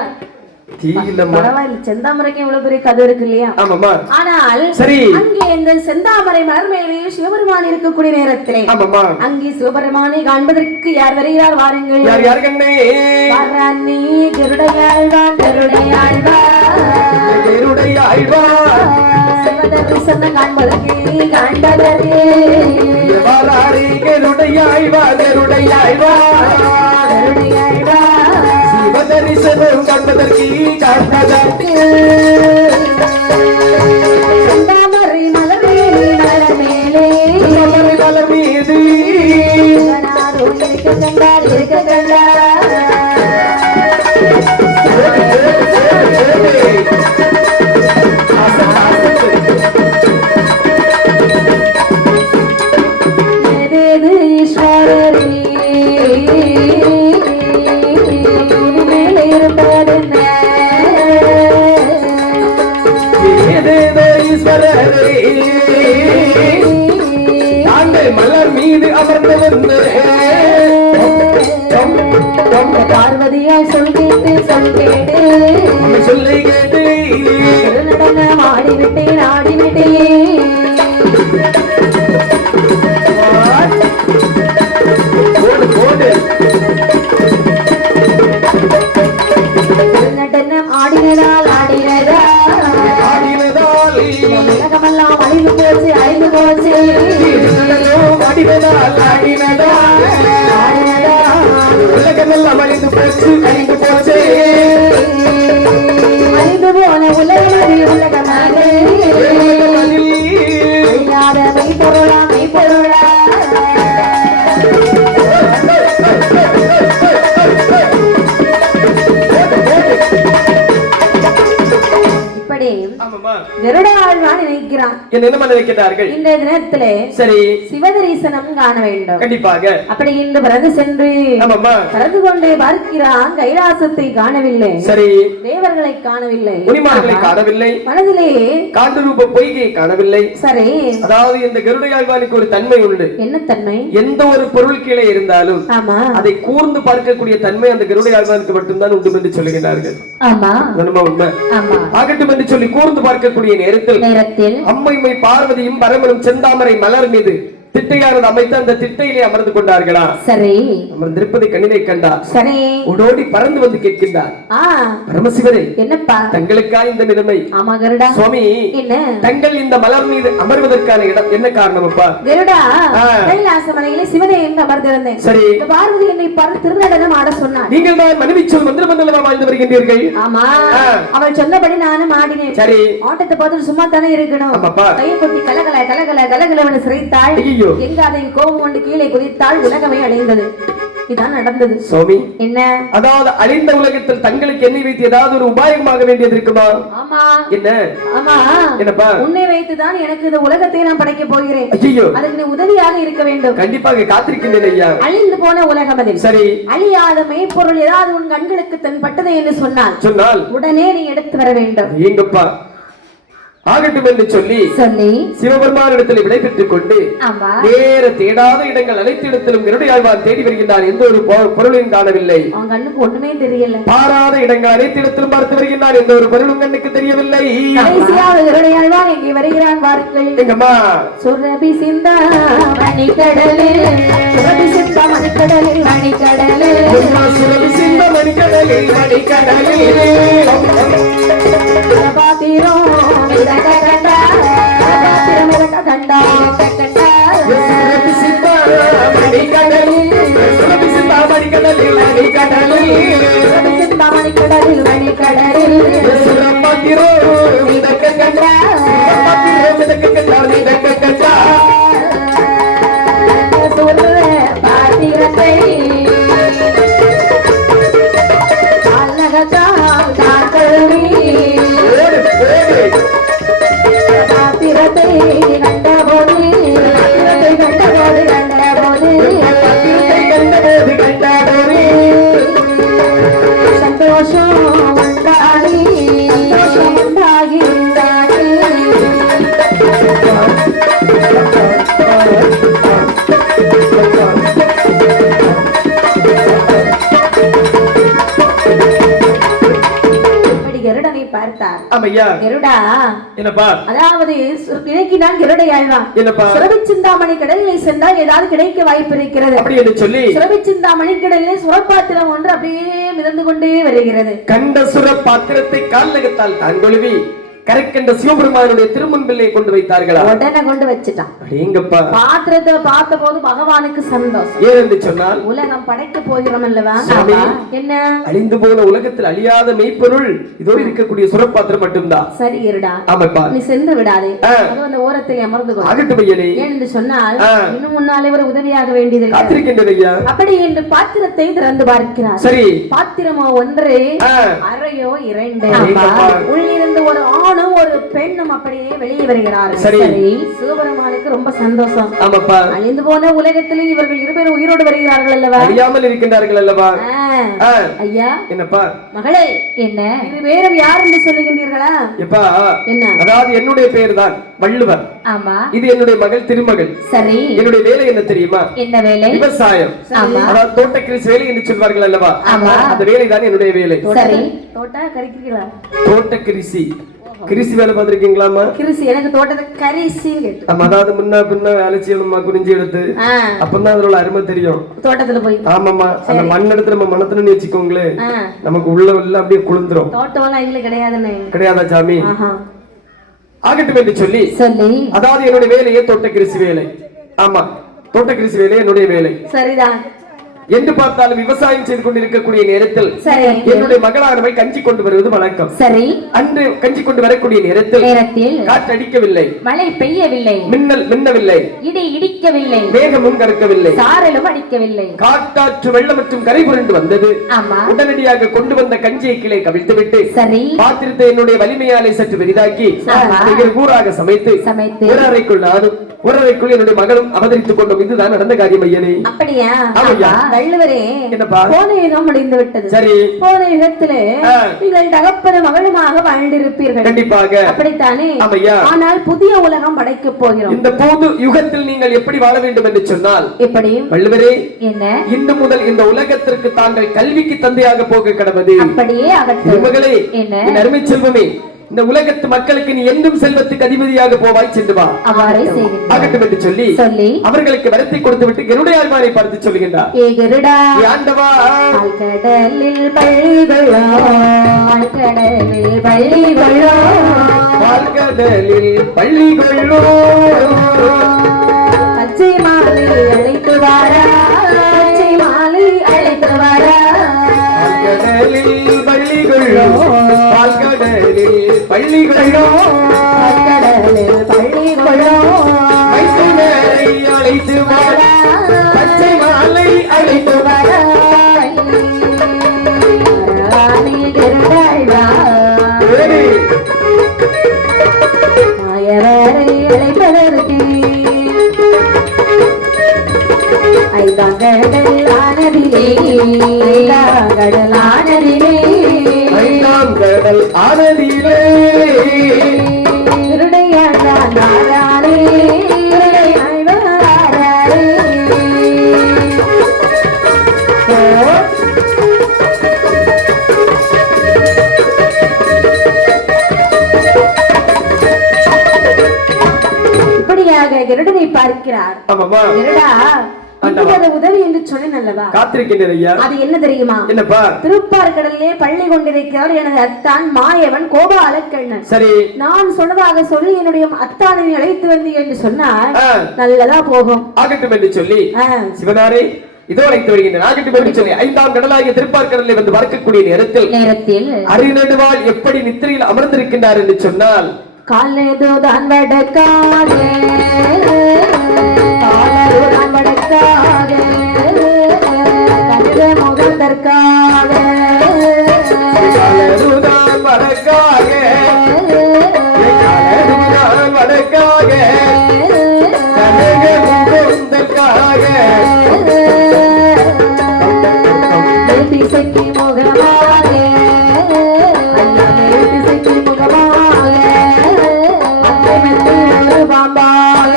தீ இல்லம்மா. பரவாயில்லை. செந்தாமரைக்கு இவ்வளவு பெரிய கதை இருக்கு இல்லையா? ஆமாமா. ஆனால் சரி, அங்கே இந்த செந்தாமரை மலர் மேலே சிவபெருமான் இருக்கக்கூடிய நேரத்திலே ஆமாமா அங்கே சிவபெருமானை காண்பதற்கு யார் வருகிறார்? வாருங்கள். யார் யார் கண்ணே? வாரானே கருடையாழ்வான் கருடையாழ்வான் கருடையாழ்வான் சிவதரிசன காண்பதற்கு காண்பதற்கு வாராரே கருடையாழ்வான் கருடையாழ்வான் கருடையாழ்வான் சிவதரிசனம் காண்பதற்கு காண்பதற்கு செந்தாமரை மலர் மேலே மலர் மீது இருக்க கண்டார் இருக்க கண்டார் ஈஸ்வரரே பார்வதியாய் சொல் கேட்டு சொல்லை கேட்டு நடனம் ஆடிவிட்டேன் ஆடிவிட்டேன் நடனம் ஆடினதால் உலகமெல்லாம் அழிந்து போச்சு உலகமெல்லாம் அழிந்து போச்சு அழிந்து போன உலகமாக மெய்ப்பொருளா நினைக்கிறான் என்ன நினைக்கிறார்கள் இந்த தினத்திலே சரி சிவதரிசனம் காண வேண்டும் கண்டிப்பாக அப்படி இன்று பறந்து சென்று பறந்து கொண்டே பார்க்கிறான் கைலாசத்தை காணவில்லை சரி தேவர்களை காணவில்லை முனிமார்களை காணவில்லை மனதிலே காண்டரூப பொய்கையை காணவில்லை சரி அதாவது இந்த கருடையாழ்வானுக்கு ஒரு தன்மை உண்டு என்ன தன்மை எந்த ஒரு பொருள் கீழே இருந்தாலும் ஆமா அதை கூர்ந்து பார்க்கக்கூடிய தன்மை அந்த கருடையாழ்வானுக்கு மட்டும்தான் உண்டு என்று சொல்லுகிறார்கள் ஆமா உண்மை ஆகட்டும் என்று சொல்லி கூர்ந்து பார்க்கக்கூடிய நேரத்தில் அம்மைமை பார்வதியும் பரமனும் செந்தாமரை மலர் மீது திட்டையானது அமைத்து அந்த திட்டையிலே அமர்ந்து கொண்டார்களா சரி அமர்ந்திருப்பதை கண்ணினை கண்டார் சரி ஓடோடி பறந்து வந்து கேட்கின்றார் பரமசிவரே என்னப்பா தங்களுக்கா இந்த நிலைமை ஆமா கருடா சுவாமி என்ன தங்கள் இந்த மலர் மீது அமர்வதற்கான இடம் என்ன காரணம் அப்பா கருடா கைலாச மலையிலே சிவனே எங்க அமர்ந்திருந்தேன் சரி பார்வதி என்னை பார்த்து திருநடனம் ஆட சொன்னார் நீங்கள் தான் மனைவி சொல் மந்திர மண்டலமா வாழ்ந்து வருகின்றீர்கள் ஆமா அவள் சொன்னபடி நானும் ஆடினேன் சரி ஆட்டத்தை பார்த்து சும்மா தானே இருக்கணும் கையை கொத்தி கலகலவன சிரித்தாள் எங்க அதை கோபம் கொண்டு கீழே குதித்தால் உலகமே அழிந்தது இதான் நடந்தது சுவாமி என்ன அதாவது அழிந்த உலகத்தில் தங்களுக்கு எண்ணெய் வைத்து ஏதாவது ஒரு உபாயமாக வேண்டியது இருக்குமா ஆமா என்ன ஆமா என்னப்பா உன்னை வைத்துதான் எனக்கு இந்த உலகத்தை நான் படைக்க போகிறேன் ஐயோ அதுக்கு நீ உதவியாக இருக்க வேண்டும் கண்டிப்பாக காத்திருக்கின்றேன் ஐயா அழிந்து போன உலகம் அது சரி அழியாத மெய்ப்பொருள் ஏதாவது உன் கண்களுக்கு தென்பட்டது என்று சொன்னால் உடனே நீ எடுத்து வர வேண்டும் எங்கப்பா ஆகட்டும் என்று சொல்லி சிவபெருமானிடத்தில் விடை பெற்றுக் கொண்டு வேற தேடாத இடங்கள் அனைத்து இடத்திலும் கருடையாழ்வான் தேடி வருகின்றான் எந்த ஒரு பொருளையும் காணவில்லை கண்ணுக்கு ஒண்ணுமே தெரியல பாராத இடங்கள் அனைத்து இடத்திலும் பார்த்து வருகின்றான் எந்த ஒரு பொருளும் கண்ணுக்கு தெரியவில்லை கருடையாழ்வான் எங்கே வருகிறான் பாருங்கள் எங்கம்மா சுரபி சிந்தா மணிக்கடலில் சுரபி சிந்தா மணிக்கடலில் சுரபி சிந்தா மணிக்கடலில் அதாவது இன்னைக்கு நான் கருடையாழ்வான் சுரபிச்சிந்தாமணி கடலில் சென்றால் ஏதாவது கிடைக்க வாய்ப்பு இருக்கிறது அப்படி என்று சொல்லி சுரபிச்சிந்தாமணி கடலில் சுரப்பாத்திரம் ஒன்று அப்படியே மிதந்து கொண்டே வருகிறது கண்ட சுரப்பாத்திரத்தை கால்நகத்தால் தான் கொழுவி கரைக்கின்ற சிவபெருமானுடைய திருமுன்பிலே கொண்டு வைத்தார்களா உடனே கொண்டு வச்சுட்டான் எங்கப்பா பாத்திரத்தை பார்த்த போது பகவானுக்கு சந்தோஷம் ஏன் என்று சொன்னால் உலகம் படைக்க போகிறோம் அல்லவா என்ன அழிந்து போன உலகத்தில் அழியாத மெய்ப்பொருள் இதோ இருக்கக்கூடிய சுரப்பாத்திரம் மட்டும்தான் சரி இருடா ஆமாப்பா நீ சென்று விடாதே அந்த ஓரத்தில் அமர்ந்து கொள் ஆகட்டும் ஐயனே ஏன் என்று சொன்னால் இன்னும் முன்னாலே ஒரு உதவியாக வேண்டியது காத்திருக்கின்றது ஐயா அப்படி என்று பாத்திரத்தை திறந்து பார்க்கிறார் சரி பாத்திரமோ ஒன்று அறையோ இரண்டு உள்ளிருந்து ஒரு ஆணும் ஒரு பெண்ணும் அப்படியே வெளியே வருகிறார்கள். சரி. சிவபெருமானுக்கு ரொம்ப சந்தோஷம். ஆமாப்பா. அழிந்து போன உலகத்திலே இவர்கள் இருவரும் உயிரோடு வருகிறார்கள் அல்லவா? அழியாமல் இருக்கின்றார்கள் அல்லவா? ஐயா. என்னப்பா? மகளே, என்ன இது வேற யார் என்று சொல்லுகின்றீர்களா? எப்பா, என்ன? அதாவது என்னுடைய பேர் தான் வள்ளுவர். ஆமா. இது என்னுடைய மகள் திருமகள். சரி. என்னுடைய வேலை என்ன தெரியுமா? என்ன வேலை? விவசாயம். அதாவது தோட்டக்கிருஷி வேலை என்று சொல்வார்கள் அல்லவா? அந்த வேலை தான் என்னுடைய வேலை. சரி. தோட்டக்கிருஷி கிருஷி வேலை பார்த்திருக்கீங்களாமா? கிருஷி எனக்கு தோட்டத்தை கரிசி. அதாவது முன்ன பின்ன வேலை செய்யணுமா, குறிஞ்சி எடுத்து அப்பதான் அதோட அருமை தெரியும். தோட்டத்துல போய் ஆமாமா, அந்த மண் எடுத்து நம்ம மனத்துல வச்சுக்கோங்களேன், நமக்கு உள்ள அப்படியே குளிந்துரும். தோட்டம் கிடையாதா சாமி? ஆகட்டும் என்று சொல்லி அதாவது என்னுடைய வேலையே தோட்டக்கிருஷி வேலை. ஆமா, தோட்டக்கிருஷி வேலை என்னுடைய வேலை. சரிதான். என்று பார்த்தாலும் விவசாயம் செய்து கொண்டிருக்கக்கூடிய நேரத்தில் என்னுடைய மகளானவை கஞ்சி கொண்டு வருவது வழக்கம். சரி. அன்று கஞ்சி கொண்டு வரக்கூடிய நேரத்தில் காற்று அடிக்கவில்லை, மழை பெய்யவில்லை, மின்னல் மின்னவில்லை, இடி இடிக்கவில்லை, மேகமும் கறக்கவில்லை, சாரலும் அடிக்கவில்லை. காட்டாற்று வெள்ளம் மற்றும் கரை புரண்டு வந்தது. உடனடியாக கொண்டு வந்த கஞ்சியை கீழே கவிழ்த்துவிட்டு பாத்திரத்தை என்னுடைய வலிமையாலே சற்று பெரிதாக்கி கூறாக சமைத்து ஒரு அறைக்குள் நானும் ஒரு அறைக்குள் என்னுடைய மகளும் அவதரித்துக் கொண்டோம். இதுதான் நடந்த காரியம் ஐயனே. அப்படியா? வள்ளுவரே, போன யுகம் முடிந்து விட்டது. சரி. போன யுகத்திலே நீங்கள் தகப்பன மகளுமாக வாழ்ந்திருப்பீர்கள். கண்டிப்பாக. அப்படித்தானே? ஆனால் புதிய உலகம் படைக்க போகிறோம். இந்த புது யுகத்தில் நீங்கள் எப்படி வாழ வேண்டும் என்று சொன்னால் எப்படி? வள்ளுவரே, என்ன இன்று முதல் இந்த உலகத்திற்கு தாங்கள் கல்விக்கு தந்தையாக போக கடவுது. அப்படியே ஆகட்டும். மகளே, என்ன அருமை செல்வமே, இந்த உலகத்து மக்களுக்கு நீ என்றும் செல்வத்துக்கு அதிபதியாக போவாய், சென்று வா. ஆகட்டும் என்று சொல்லி அவர்களுக்கு வரத்தை கொடுத்து விட்டு கருடையாழ்வாரை பார்த்து சொல்லுகின்றார். ஆண்டவா, கடலில் பள்ளிகளோ, கடலில் பள்ளிகளோ, கடலில் பள்ளிகளோ, பச்சை மாலை அழைத்து வாரா, பச்சை மாலை அழைத்து வாரா, கடலில் பள்ளிகளோ, கடலில் பள்ளிகளோ, கடலில் பள்ளிகளோ, அழைத்து வர, பச்சை மாலை அழைத்து வர, மாயவரை அழைப்பதற்கு ஐந்தாம் கடல் ஆனதிலே, கடல் ஆனதிலே, ஐந்தாம் கடல் ஆனதிலே, நாரானே இப்படியாக கருடனை பார்க்கிறார். உதவி என்று சொன்னேன் அல்லவா? காத்திருக்கின்றேன். அது என்ன தெரியுமா? திருப்பார்கடலிலே பள்ளி கொண்டிருக்கிறார் எனது அத்தான் மாயவன் கோபாலக்கண்ணன். சரி. நான் சொன்னதாக சொல்லி என்னுடைய அத்தானை அழைத்து வந்து என்று சொன்னால் நல்லதா போகும். ஆகட்டும் என்று சொல்லி சிவனாரே இதோ அழைத்து வருகின்றேன். ஆகட்டும் என்று சொல்லி ஐந்தாம் கடலாகிய திருப்பார்கடலில் வந்து பார்க்கக்கூடிய நேரத்தில் அரிநடுவால் எப்படி நித்திரையில் அமர்ந்திருக்கின்றார் என்று சொன்னால் காலேதோதான் வடக்காக, காலேதோதான் வடக்காக, கனக முகந்தற்காக, காலேதோதான் வடக்காக, காலேதோதான் வடக்காக, கனக முகந்தற்காக, திசைக்கு முகமாக, திசைக்கு முகமாக, பாம்பாக,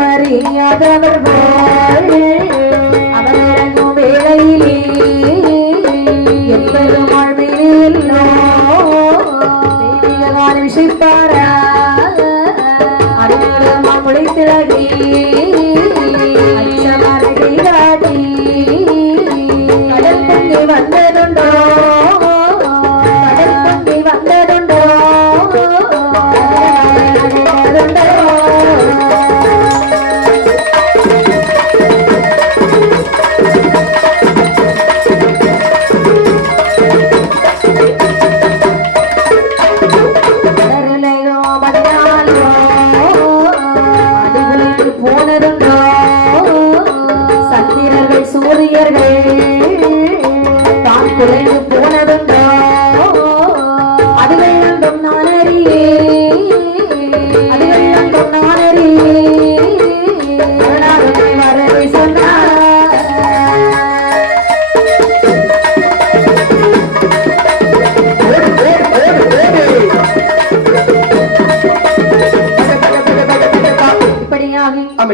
மரியாதவர் அவரங்கும் வேளையிலே எப்பெரும் வாழ்விலோ தெய்வீகமான விஷயப்பாரா அடிமரமா முளைத்திழகி அச்சமரகை காட்டி கடல் பொங்கி வந்ததுண்டோ, கடல் பொங்கி வந்ததுண்டோ, கடல்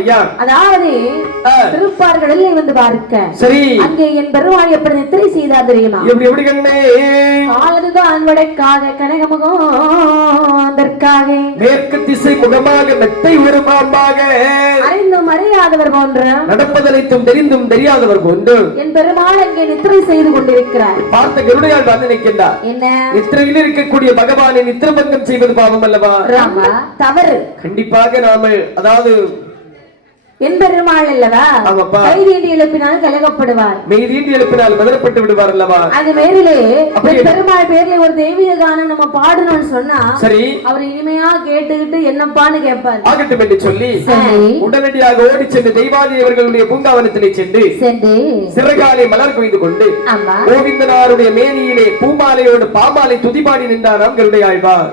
ஆமையா. அதாவது திருப்பார்களில் வந்து பார்க்க சரி அங்கே என் பெருமாள் எப்படி நித்திரை செய்தார் தெரியுமா? எப்படி கண்ணே? காலதுதான் வடக்காக கனகமுகம் அதற்காக மேற்கு திசை முகமாக மெத்தை உருமாம்பாக அறிந்தும் அறியாதவர் போன்ற நடப்பதனைத்தும் தெரிந்தும் தெரியாதவர் போன்று என் பெருமாள் அங்கே நித்திரை செய்து கொண்டிருக்கிறார். பார்த்த கருடையால் வந்து நிற்கின்றார். என்ன? நித்திரையில் இருக்கக்கூடிய பகவானை நித்திரபங்கம் செய்வது பாவம் அல்லவா? தவறு. கண்டிப்பாக நாம அதாவது என் பெருமாள் அல்லவா கைதீண்டி எழுப்பினால் கலகப்படுவார், மெய்தீண்டி எழுப்பினால் மதனப்பட்டு விடுவார் அல்லவா? அது மேலே பெருமாள் பேர்ல ஒரு தெய்வீக கானம் நம்ம பாடணும்னு சொன்னா சரி அவர் இனிமையா கேட்டுக்கிட்டு என்னப்பான்னு கேட்பார். ஆகட்டும் என்று சொல்லி உடனடியாக ஓடி சென்று தெய்வாதியவர்களுடைய பூங்காவனத்திலே சென்று சிறகாலை மலர் கொய்து கொண்டு கோவிந்தனாருடைய மேனியிலே பூமாலையோடு பாமாலை துதிபாடி நின்றாராம் கருடையாழ்வார்.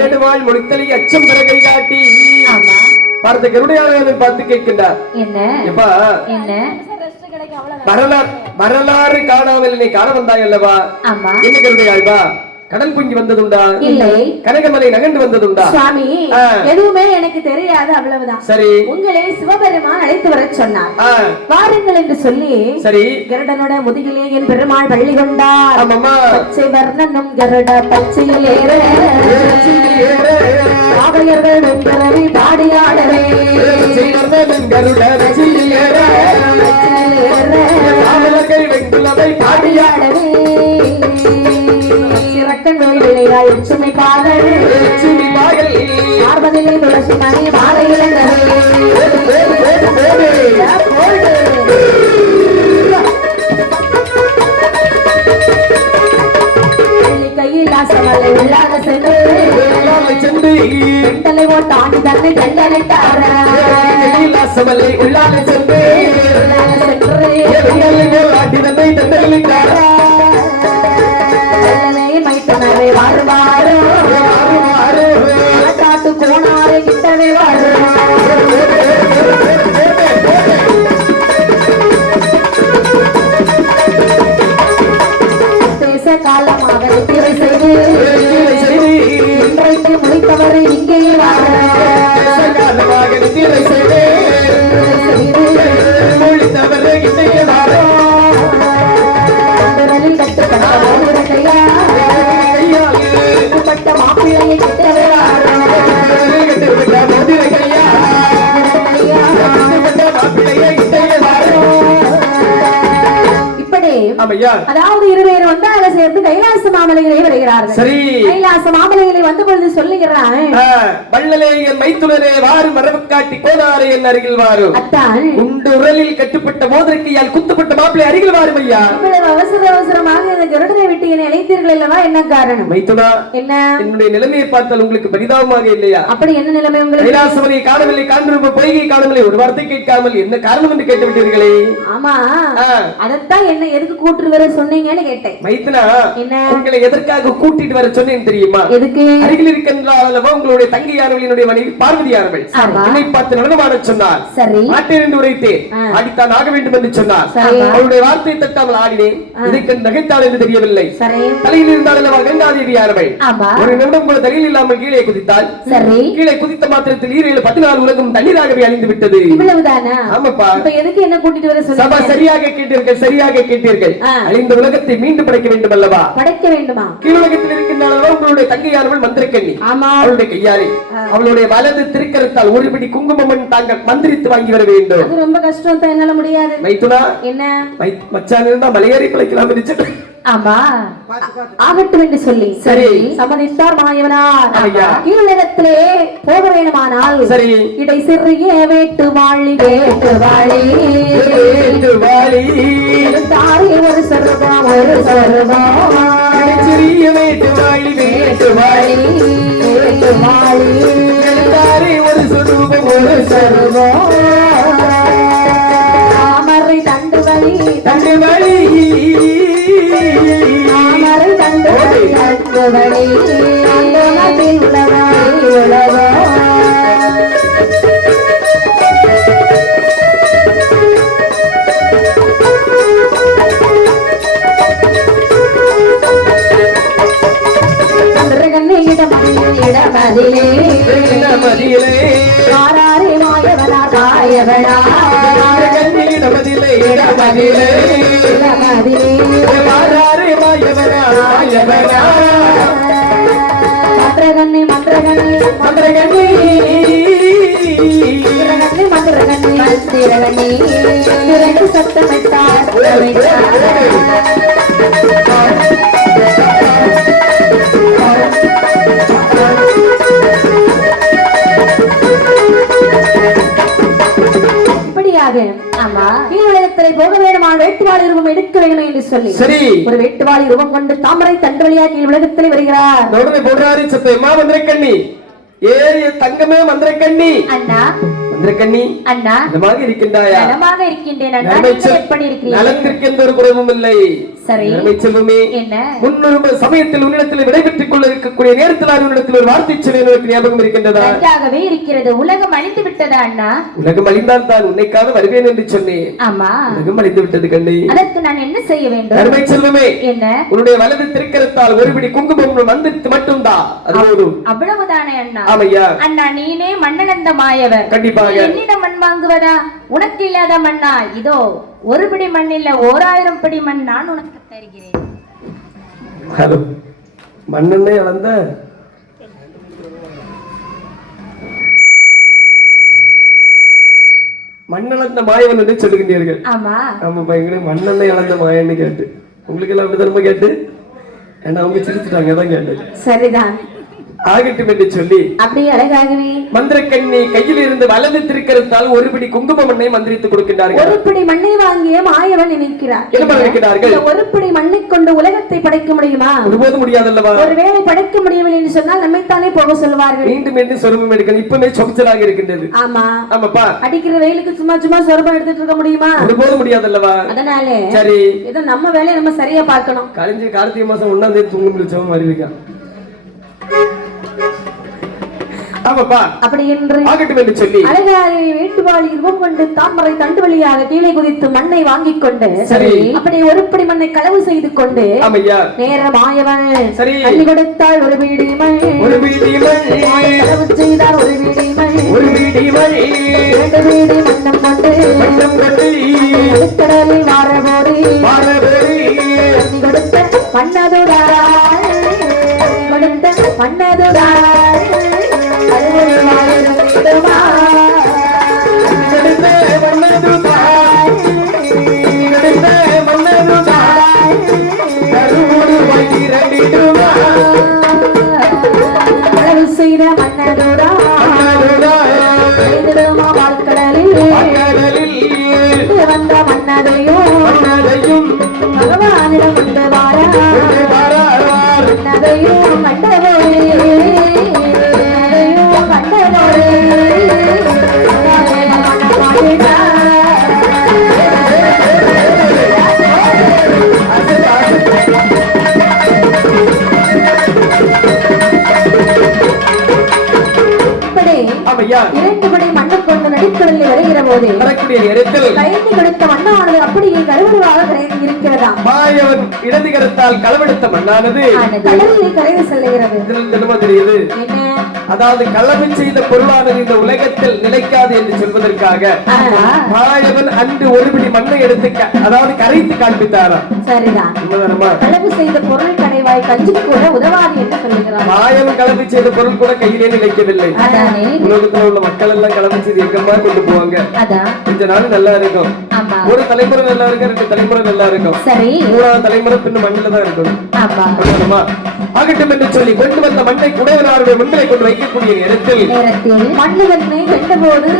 நெடுவாள் முடித்தலை அச்சம் பெற கை காட்டி பார்த்த கருடையாளர்களை பார்த்து கேட்கின்றார். வரலாறு காணாமல் என்னை காண வந்தாய் அல்லவா? என்ன கருடையாழ்வா? கடல் பொங்கி வந்ததுண்டா? இல்லை. கனகமலை நகர்ந்து வந்ததுண்டா? சுவாமி எதுவுமே எனக்கு தெரியாது, அவ்வளவுதான். சரி. உங்களை சிவபெருமான் அழைத்து வர சொன்னார், வாருங்கள் என்று சொல்லி சரி கருடனோட முதுகிலே என் பெருமாள் பள்ளி கொண்டார். பச்சை வர்ணனும் கருட பச்சையில் ஏற பாவையர்கள் வெண்கரவி பாடியாடவே கருட பச்சையில் ஏற வெண்குலவை பாடியாடவே உச்சுமை பாடல் பார்வதிலே துளசி மணி மாலை கையில் ஆசமலை உள்ளாக சென்று தலை ஓட்டாண்டு தன்னை தண்டனிட்டார ஆசமலை உள்ளாக சென்று வாருவாரு காட்டு போனாரு கிட்டவே வாரு தேச காலமாக நித்திரை செய்து இன்றைக்கு முடித்தவர் இங்கேயே நித்திரை செய்து முடித்தவர் இங்கேயே கட்டுப்பட்ட மாப்பிள்ளையை கிட்டவே அதாவது இருவேறு வந்து அதை சேர்த்து கைலாச மாமலைகளை வருகிறார்கள். சரி கைலாச மாமலைகளை வந்து பொழுது சொல்லுகிறான், வள்ளலே என் மைத்துனரே வாரு மரபு காட்டி கோதாரே என் அருகில் வாரு. அத்தான் உண்டு உரலில் கட்டுப்பட்ட மோதிரக்கையால் குத்துப்பட்ட மாப்பிள்ளை அருகில் வாரும் ஐயா. இவ்வளவு அவசர அவசரமாக இந்த கருடனை விட்டு என்னை அழைத்தீர்கள் அல்லவா, என்ன காரணம்? மைத்துனா என்ன என்னுடைய நிலைமையை பார்த்தால் உங்களுக்கு பரிதாபமாக இல்லையா? அப்படி என்ன நிலைமை உங்களுக்கு? கைலாசமலை காணவில்லை, காண்பிருப்ப பொய்கை காணவில்லை, ஒரு வார்த்தை கேட்காமல் என்ன காரணம் என்று கேட்டு விட்டீர்களே. ஆமா அதத்தான் என்ன எதுக்கு கூட்டிட்டு வர சொன்னீங்கன்னு கேட்டேன். மைத்துனா என்ன உங்களை எதற்காக கூட்டிட்டு வர சொன்னேன் தெரியுமா? எதுக்கு? அருகில் இருக்கின்றவளவா உங்களுடைய தங்கையானவளினுடைய மனைவி பார்வதியானவள் என்னை பார்த்து நடனமாட சொன்னார். சரி மாட்டேன் என்று உரைத்தேன், ஆடித்தான் ஆக வேண்டும் என்று சொன்னார். அவருடைய வார்த்தையை தட்டாமல் ஆடினேன், இதற்கு நகைத்தாள் என்று தெரியவில்லை. தலையில் இருந்தால் கங்காதேவியானவள் ஒரு நிமிடம் கூட தலையில் இல்லாமல் கீழே குதித்தாள். கீழே குதித்த மாத்திரத்தில் 14 உலகம் தண்ணீராகவே அழிந்து விட்டது. இவ்வளவுதானா? ஆமாப்பா. எதுக்கு என்ன கூட்டிட்டு வர சொன்னீங்க? சரியாக கேட்டீர்கள், சரியாக கேட்டீர்கள். அழிந்த உலகத்தை மீண்டும் படைக்க வேண்டும் அல்லவா? படைக்க வேண்டுமா? கீழுலகத்தில் இருக்கின்ற உங்களுடைய தங்கையானவள் மந்திரக்கண்ணி. அவளுடைய கையாலே அவளுடைய வலது திருக்கரத்தால் ஒரு பிடி குங்குமம் தாங்கள் மந்திரித்து வாங்கி வர வேண்டும். அது ரொம்ப கஷ்டம் தான், என்னால முடியாது. மைத்துனா என்ன மச்சான் இருந்தா மலையேறி பிழைக்கலாம் என்று ஆமா ஆகட்டும் என்று சொல்லி சரி சம்மதித்தார் மாயவனார். கீழுலகத்திலே போக வேண்டுமானால் சரி இடை சிறிய வேட்டு வாழி வேட்டு வாழி தாரி ஒரு சொர்க்கம் ஒரு சொர்க்கம் சிறிய வேட்டு வாழி வேட்டு வாழி வேட்டு வாழி தாரி ஒரு சொர்க்கம் ஒரு சொர்க்கம் தாமரை தண்டு வழி உலகோ இடமதிலே மாறாரே மாயவனா மாயவனா இடமதிலே இடமதிலே இடமதிலே மாறாரே மாயவனா மாயவனா மந்திரகண்ணி மந்திரகண்ணி மந்திரகண்ணி மந்திரகண்ணி மந்திரகண்ணி இரண்டு சத்தமிட்டார் போக வேண்டுமான வேட்டுவாளி ரூபம் எடுக்க வேண்டும் என்று சொல்லி சரி ஒரு வேட்டுவாளி ரூபம் கொண்டு தாமரை தண்டு வழியா கீழ் உலகத்தில் வருகிறார். நடுவே போடுறாரு சத்தமா மந்திரக்கண்ணி ஏறிய தங்கமே மந்திரக்கண்ணி அண்ணா மந்திரக்கண்ணி அண்ணா நலமாக இருக்கின்றாயா? நலமாக இருக்கின்றேன் அண்ணா. நீங்கள் எப்படி இருக்கிறீர்கள்? நலத்திற்கு எந்த ஒரு குறைவும் இல்லை. சரி செல்வமே என்ன முன்னொரு சமயத்தில் உன்னிடத்தில் விடைபெற்றுக் கொள்ள இருக்கக்கூடிய நேரத்தில் உன்னிடத்தில் ஒரு வார்த்தை சொன்னேன் எனக்கு ஞாபகம் இருக்கின்றதா? நன்றாகவே இருக்கிறது. உலகம் அழிந்து விட்டதா அண்ணா? உலகம் அழிந்தால் தான் உன்னைக்காக வருவேன் என்று சொன்னேன். ஆமா உலகம் அழிந்து விட்டது கண்ணே. அதற்கு நான் என்ன செய்ய வேண்டும்? அருமை செல்வமே என்ன உன்னுடைய வலது திருக்கரத்தால் ஒரு பிடி குங்குமம் மந்திரித்து மட்டும்தான் அது போதும். அவ்வளவுதானே அண்ணா? ஆமையா அண்ணா நீனே மண்ணனந்த மாயவர். கண்டிப்பாக என்னிடம் மண் வாங்குவதா? உனக்கு இல்லாத மண்ணா? இதோ ஒரு பிடி மண் இல்ல 1000 படி மண் நான் உனக்கு தருகிறேன். மண்ணெண்ணை அளந்த மண்ணளந்த மாயவன் என்று சொல்லுகின்றீர்கள். ஆமா ஆமா பயங்கர மண்ணெண்ணை அளந்த மாயன்னு கேட்டு உங்களுக்கு எல்லாம் அப்படிதான் கேட்டு ஏன்னா அவங்க சிரிச்சுட்டாங்க தான் கேட்டு சரிதான் ஆகட்டும் என்று சொல்லி அப்படியே அழகாகவே மந்திரக்கண்ணி கையில் இருந்து வலது திருக்கரத்தால் ஒரு பிடி குங்கும மண்ணை மந்திரித்து கொடுக்கின்றார்கள். ஒரு பிடி மண்ணை வாங்கிய மாயவன் நினைக்கிறார். என்ன நினைக்கிறார்கள்? ஒரு பிடி மண்ணை கொண்டு உலகத்தை படைக்க முடியுமா? ஒருபோது முடியாதல்லவா? ஒருவேளை படைக்க முடியவில்லை என்று சொன்னால் நம்மைத்தானே போக சொல்வார்கள். மீண்டும் மீண்டும் சொருபம் எடுக்கணும். இப்பவே சொச்சலாக இருக்கின்றது. ஆமா ஆமாப்பா அடிக்கிற வெயிலுக்கு சும்மா சும்மா சொருபம் எடுத்துட்டு இருக்க முடியுமா? ஒருபோது முடியாதல்லவா? அதனாலே சரி இதை நம்ம வேலையை நம்ம சரியா பார்க்கணும். கழிஞ்சு கார்த்திகை மாசம் 1ஆம் தேதி தூங்க முடிச்சவன் மாதிரி இருக்கான். அப்படி என்று சொல்லி அழகாக வேட்டுவாளி ரூபம் கொண்டு தாமரை தண்டு வழியாக கீழே குதித்து மண்ணை வாங்கிக் கொண்டு அப்படி ஒரு பிடி மண்ணை களவு செய்து கொண்டு நேரம் ஆயவன் அள்ளி கொடுத்தால் ஒரு வீடி மண் களவு செய்தார் ஒரு வீடி மண் 2 வீடி மண்ணம் கொண்டு கடலில் வாரபோது அள்ளி கொடுத்த மன்னதுடாய் கொடுத்த மன்னதுடாய் செய்த மன்னதோடா வாழ்க்கடலில் வந்த மன்னதையும் பகவானிடம் கொண்டு வார மன்னதையும் இரண்டுபடி மண்ணை கொண்டு நடுக்கடலில் வருகிற போது கைந்து கொடுத்த மண்ணானது அப்படியே கருவருவாக கரைந்து இருக்கிறதா? மாயவன் இடது கரத்தால் களவெடுத்த மண்ணானது கடலில் கரைந்து செல்லுகிறது. தெரியுது அதாவது களவு செய்த பொருளானது இந்த உலகத்தில் நிலைக்காது என்று சொல்வதற்காக மாயவன் அன்று ஒரு பிடி மண்ணை எடுத்து அதாவது கரைத்து காண்பித்தாராம். சரிதான் களவு செய்த பொருள் கடைவாய் கஞ்சி கூட உதவாது என்று சொல்லுகிறார். மாயவன் களவு செய்த பொருள் கூட கையிலே நிலைக்கவில்லை. உலகத்தில் உள்ள மக்கள் எல்லாம் களவு செய்து எங்கம்மா கொண்டு போவாங்க. கொஞ்ச நாள் நல்லா இருக்கும். ஒரு தலைமுறை நல்லா இருக்கும், 2 தலைமுறை நல்லா இருக்கும். 3ஆவது தலைமுறை பின்ன மண்ணில தான் இருக்கும். ஆகட்டும் என்று சொல்லி கொண்டு வந்த மண்ணை குடைவனாருடைய மண்ணை கொண்டு வைக்கக்கூடிய நேரத்தில் மண்ணுவன்மை கண்டபோது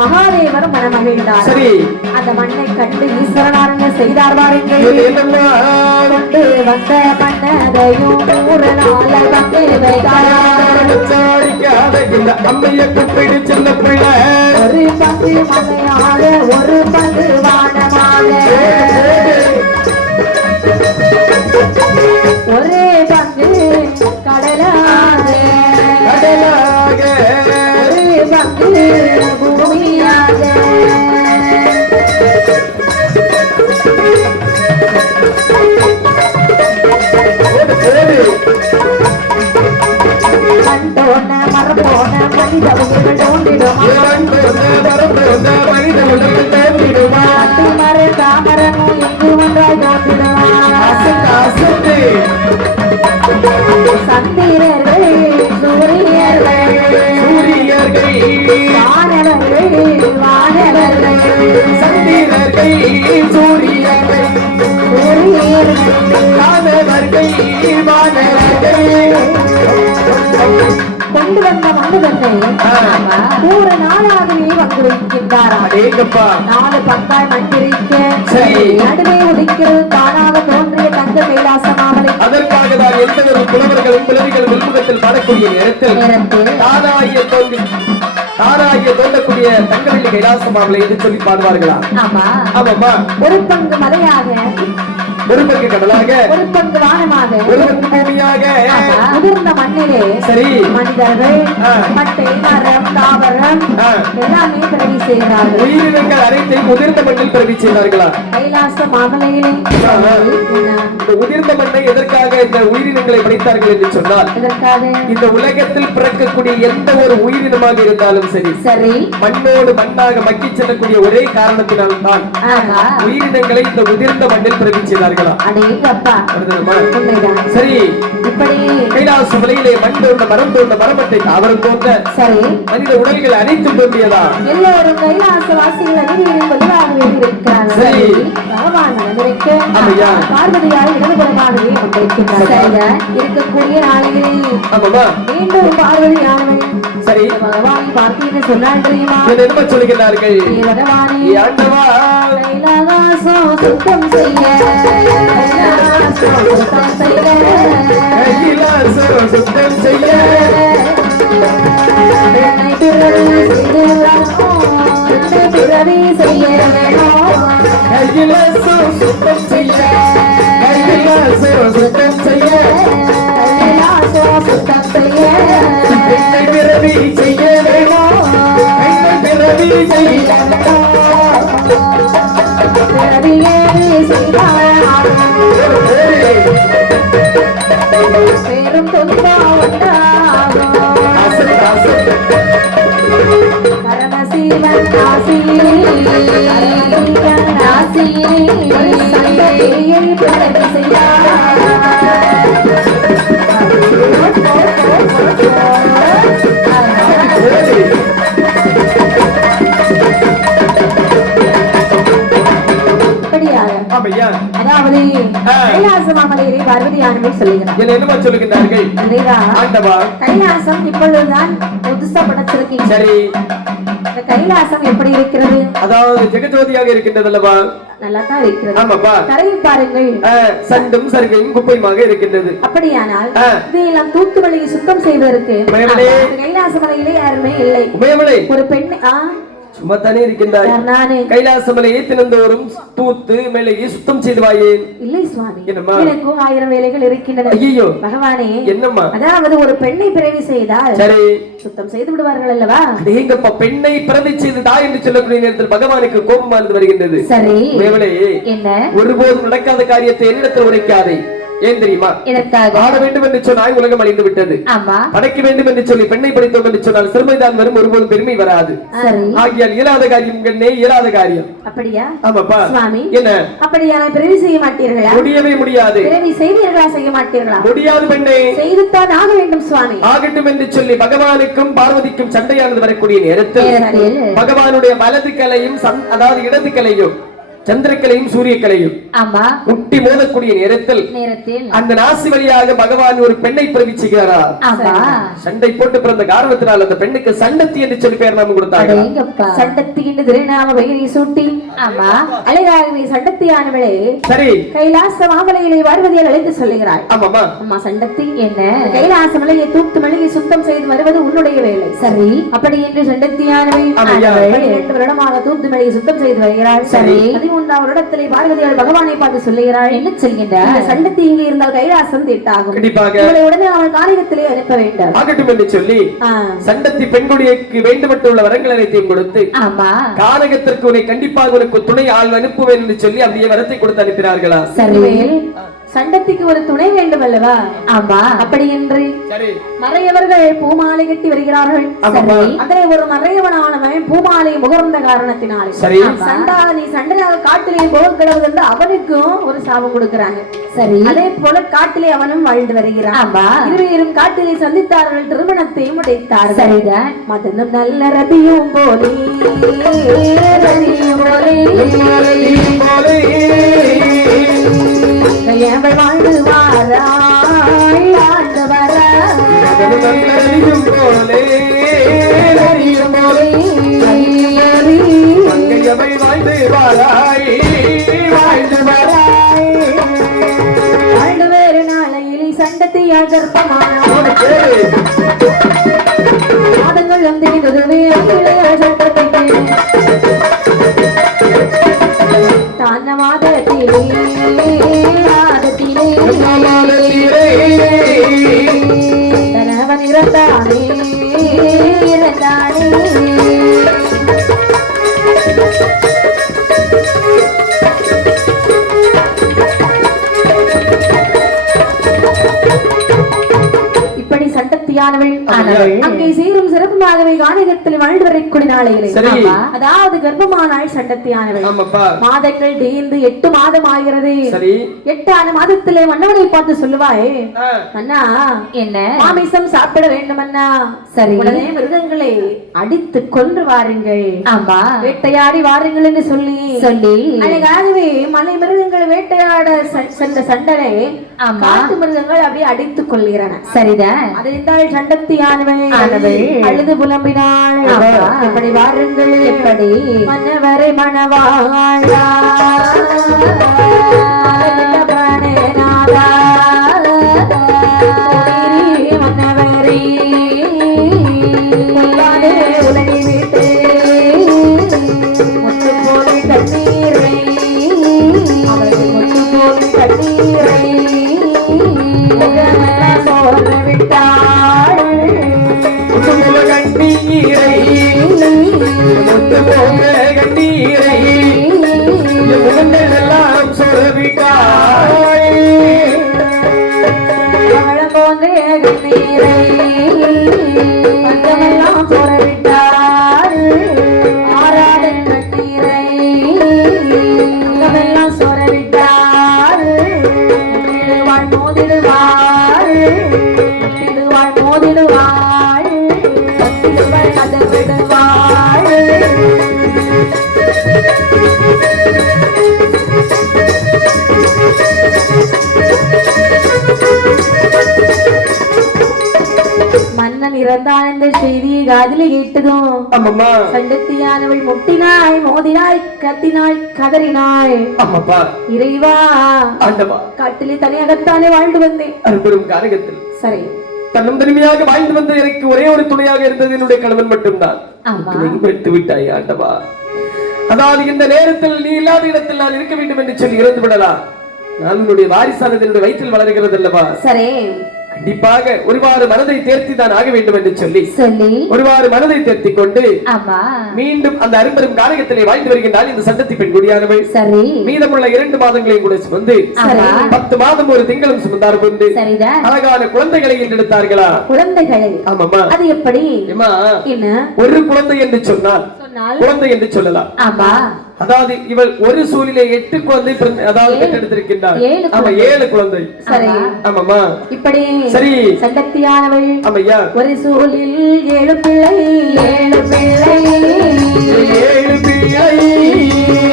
மகாதேவர் மனமகிழ்ந்தார். சரி அந்த மண்ணை கண்டு ஈஸ்வரனாரங்க செய்தார் வாருங்கள். கொண்டு வந்த மன்னதையும் 100 நாள் வந்து அம்மைய கூப்பிடு சின்ன பிள்ளை ஒரு பங்கு மலையாக ஒரு பங்கு வானமாக ஒரே பங்கு கடலாக வந்தாராம். அடேங்கப்பா. 4 பங்காய் மண்டிருக்க சரி. நடுவே உதிக்கிறது தானாக தோன்றிய தங்க கைலாச மாமலை. அதற்காக தான் எந்த ஒரு புலவர்களும் புலவிகளும் உள்முகத்தில் பாடக்கூடிய நேரத்தில் தானாகிய தோன்றக்கூடிய தங்கவெள்ளி கைலாச மாமலை என்று சொல்லி பாடுவார்களா? ஆமாமா. ஒரு பங்கு மலையாக, ஒரு பங்கு கடலாக, ஒரு பங்கு வானமாக, ஒரு பங்கு பூமியாக, முதிர்ந்த மண்ணிலே சரி மனிதர்கள் மட்டை மரம் தாவரம் எல்லாமே பிறவி செய்கிறார்கள். உயிரினங்கள் அனைத்தையும் முதிர்ந்த மண்ணில் பிறவி செய்தார்களா? கைலாச மாமலையிலே. இந்த உதிர்ந்த மண்ணை எதற்காக இந்த உயிரினங்களை படைத்தார்கள் என்று சொன்னால், இந்த உலகத்தில் பிறக்கக்கூடிய எந்த ஒரு உயிரினமாக இருந்தாலும் சரி சரி மண்ணோடு மண்ணாக மக்கி செல்லக்கூடிய ஒரே காரணத்தினால் தான் உயிரினங்களை இந்த உதிர்ந்த மண்ணில் பிறவி செய்தார்கள். சரி. இப்படி கைலாச மலையிலே மண் தோன்ற மரம் தோன்ற மரமட்டை தாவரம் தோன்ற சரி மனித உடல்கள் அனைத்தும் தோன்றியதா? எல்லோரும் கைலாச வாசிகள் அறிவியலில் வலுவாகவே இருக்கிறார்கள். சரி. பகவான் வந்திருக்க பார்வதியால் இடதுபுறமாகவே வந்திருக்கிறார்கள். இருக்கக்கூடிய நாளையிலே மீண்டும் பார்வதியானவள் சரி பகவானை பார்த்தீன்னு சொன்னால் தெரியுமா? என்ன சொல்கிறார்கள்? பகவானே ஆண்டவா கைலாசம் சுத்தம் செய்ய, சுத்தம் செய்ய, கைலாசம் சுத்தம் செய்ய, என்னை பிறவி செய்ய வேணும். கைலாசம் சுத்தம் செய்ய, கைலாசம் சுத்தம் செய்ய, கைலாசம் சுத்தம் செய்ய, என்னை பிறவி செய்ய வேணும். என்னை பிறவி செய்ய பிறவியே செய்தார் பேரும் தொந்தா உண்டாகும். பரமசிவன் ஆசியை பிறவி செய்தார். அதாவது கைலாச மாமலையை பார்வதியானவள் சொல்லுகிறார். என்னமா சொல்லுகிறார்கள்? கைலாசம் இப்பொழுதுதான் புதுசா படைச்சிருக்கீங்க. சரி. இந்த கைலாசம் எப்படி இருக்கிறது? அதாவது ஜெகஜோதியாக இருக்கின்றது அல்லவா? நல்லா தான் இருக்கிறது. ஆமாப்பா. கரையில் பாருங்கள் சண்டும் சருகையும் குப்பையுமாக இருக்கின்றது. அப்படியானால் இதையெல்லாம் தூத்து வழியை சுத்தம் செய்வதற்கு கைலாச மலையிலே யாருமே இல்லை. ஒரு பெண் சும்மா தானே இருக்கின்றாய். கைலாச மலையை தினந்தோறும் தூத்து மெழுகி சுத்தம் செய்து வாயேன். இல்லை சுவாமி, எனக்கு 1000 வேலைகள் இருக்கின்றன. ஐயோ பகவானே, என்னம்மா? அதாவது ஒரு பெண்ணை பிறவி செய்தால் சரி சுத்தம் செய்து விடுவார்கள் அல்லவா? எங்கப்பா பெண்ணை பிறவி செய்து தா என்று சொல்லக்கூடிய நேரத்தில் பகவானுக்கு கோபமானது வருகின்றது. சரி என்ன? ஒருபோதும் நடக்காத காரியத்தை என்னிடத்தில் உரைக்காதே. ஏன் தெரியுமா? ஆட வேண்டும் என்று சொன்னால் உலகம் அழிந்து விட்டது. படைக்க வேண்டும் என்று சொல்லி பெண்ணை படைத்தோம் என்று சொன்னால் சிறுமைதான் வரும், ஒருபோதும் பெருமை வராது. ஆகியால் இயலாத காரியம் கண்ணே, இயலாத காரியம். அப்படியா? ஆமாப்பா. சுவாமி, என்ன அப்படியா? பிறவி செய்ய மாட்டீர்களா? முடியவே முடியாது. பிறவி செய்வீர்களா? செய்ய மாட்டீர்களா? முடியாது பெண்ணே. செய்துத்தான் ஆக வேண்டும் சுவாமி. ஆகட்டும் என்று சொல்லி பகவானுக்கும் பார்வதிக்கும் சண்டையானது வரக்கூடிய நேரத்தில் பகவானுடைய வலது கலையும் அதாவது இடது கலையும் சந்திரக்கலையும் சூரியக்கலையும் முட்டி மோதக்கூடிய நேரத்தில் அந்த நாசி வழியாக பகவான் ஒரு பெண்ணை பிறவி செய்கிறார். சண்டை போட்டு பிறந்த காரணத்தினால் அந்த பெண்ணுக்கு சண்டத்தி என்று சொல்லி பெயர் நாம கொடுத்தாங்க. சண்டத்தி என்று திருநாம பெயரை சூட்டி அழகாகவே சண்டத்தியானவளே சரி கைலாச மாமலையிலே பார்வதியால் அழைத்து சொல்லுகிறாள். ஆமாமா. அம்மா சண்டத்தி என்ன? கைலாச மலையை தூத்து மலையை சுத்தம் செய்து வருவது உன்னுடைய வேலை. சரி அப்படி என்று சண்டத்தியானவள் 2 வருடமாக தூத்து மலையை சுத்தம் செய்து வருகிறாள். சரி 13ஆம் வருடத்திலே பார்வதியால் பகவானை பார்த்து சொல்லுகிறாள். என்ன சொல்கின்றார்? சண்டத்தி இங்கே இருந்தால் கைலாசம் தீட்டாகும். இவளை உடனே அவள் காரியத்திலே அனுப்ப வேண்டும். ஆகட்டும் என்று சொல்லி சண்டத்தி பெண்குடிக்கு வேண்டுமட்டுள்ள வரங்கள் அனைத்தையும் கொடுத்து கானகத்திற்கு உன்னை கண்டிப்பாக உனக்கு துணை ஆள் அனுப்புவேன் என்று சொல்லி அப்படியே வரத்தை கொடுத்து அனுப்பினார்களா? சரி சண்டத்திக்கு ஒரு துணை வேண்டும் அல்லவா? ஆமா. அப்படி என்று மறையவர்கள் பூமாலை கட்டி வருகிறார்கள். அதே ஒரு மறையவனானவன் பூமாலை முகர்ந்த காரணத்தினாலே சண்டாளி சண்டையாக காட்டிலே போக கிடவது என்று அவனுக்கும் ஒரு சாபம் கொடுக்கிறாங்க. சரி அதே போல காட்டிலே அவனும் வாழ்ந்து வருகிறான். இருவரும் காட்டிலே சந்தித்தார்கள், திருமணத்தையும் உடைத்தார்கள். சரிதான். மதனும் நல்ல ரதியும் போலே கையவள் வாழ்ந்து வாராய் ஆண்டவர போலே வாராய் வாழ்ந்து வராய் வாழ்ந்து வேறு நாளையில் சண்டத்தியா கர்ப்பமான மாதங்கள் வந்திருந்ததுவே சட்டத்திற்கு தான மாதத்திலே தனவன் இறந்தானே இறந்தானே இப்படி சண்டத்தியானவள் அங்கே சீரும் சிறப்புமாகவே காணிகத்தில் வாழ்ந்து வரக்கூடிய நாளையிலே அதாவது கர்ப்பமானாள் சண்டத்தியானவள் மாதங்கள் தேர்ந்து 8 மாதம் ஆகிறது 8 மாதத்திலே மன்னவனை பார்த்து சொல்லுவாயே அண்ணா என்ன மாமிசம் சாப்பிட வேண்டும் அண்ணா சரி உடனே மிருகங்களை அடித்து கொன்று வாருங்கள் ஆமா வேட்டையாடி வாருங்கள் என்று சொல்லி அழகாகவே மலை மிருகங்கள் வேட்டையாட சென்ற சண்டனை காட்டு மிருகங்கள் அப்படியே அடித்துக் கொள்கிறன சரிதான் அதைந்தாள் சண்டத்தியானவள் அழுது புலம்பினாள் எப்படி வாருங்கள் எப்படி மன்னவரை மணவாழா மன்னவரே உலகி விட்டு முத்து போலி கண்ணீரை அவர்கள் முத்து போலி கண்ணீரை சோழ விட்டாள் கண்ணீரை முத்து போல கண்ணீரை எல்லாம் சொல்லிட்டாள் போன்றே கண்ணீரை பக்கமெல்லாம் சோழவிட்டாள் ஆறாத கண்ணீரை பக்கமெல்லாம் சோழவிட்டாள் மோதிடுவாள் மோதிடுவாள் அதை விடுவாள் மன்னன் இறந்தான் என்ற செய்தியை காதிலே கேட்டதும் சண்டத்தியானவள் முட்டினாள் மோதினாள் கத்தினாள் கதறினாள் இறைவா காட்டிலே தனியாகத்தானே வாழ்ந்து வந்தேன் அரும்பெரும் காரகத்தில் சரி தன்னும் தனிமையாக வாழ்ந்து வந்த எனக்கு ஒரே ஒரு துணையாக இருந்தது என்னுடைய கணவன் மட்டும்தான் விட்டு விட்டாய் ஆண்டவா அதாவது இந்த நேரத்தில் நீ இல்லாத இடத்தில் நான் இருக்க வேண்டும் என்று சொல்லி இறந்து விடலாம் நான் உன்னுடைய வாரிசானது என்னுடைய வயிற்றில் வளர்கிறது அல்லவா சரி கண்டிப்பாக ஒருவாறு மனதை தேர்த்தி தான் ஆக வேண்டும் என்று சொல்லி ஒருவாறு மனதை தேர்த்தி கொண்டு மீண்டும் அந்த அரும்பெரும் காரகத்திலே வாழ்ந்து வருகின்றால் இந்த சண்டத்தி பெண் குடியானவள் மீதமுள்ள 2 மாதங்களையும் கூட சுமந்து 10 மாதம் ஒரு திங்களும் சுமந்தார் கொண்டு அழகான குழந்தைகளை எடுத்தார்களா குழந்தைகளை ஆமாமா அது எப்படி ஒரு குழந்தை என்று சொன்னால் குழந்தை என்று சொல்லலாம் அதாவது இவள் ஒரு சூழிலே 8 குழந்தை அதாவது பெற்றெடுத்திருக்கின்றார் ஆமா 7 குழந்தை ஆமாமா இப்படி சரி சண்டத்தியானவள் ஆமையா ஒரு சூழில் 7 பிள்ளை 7 பிள்ளை 7 பிள்ளை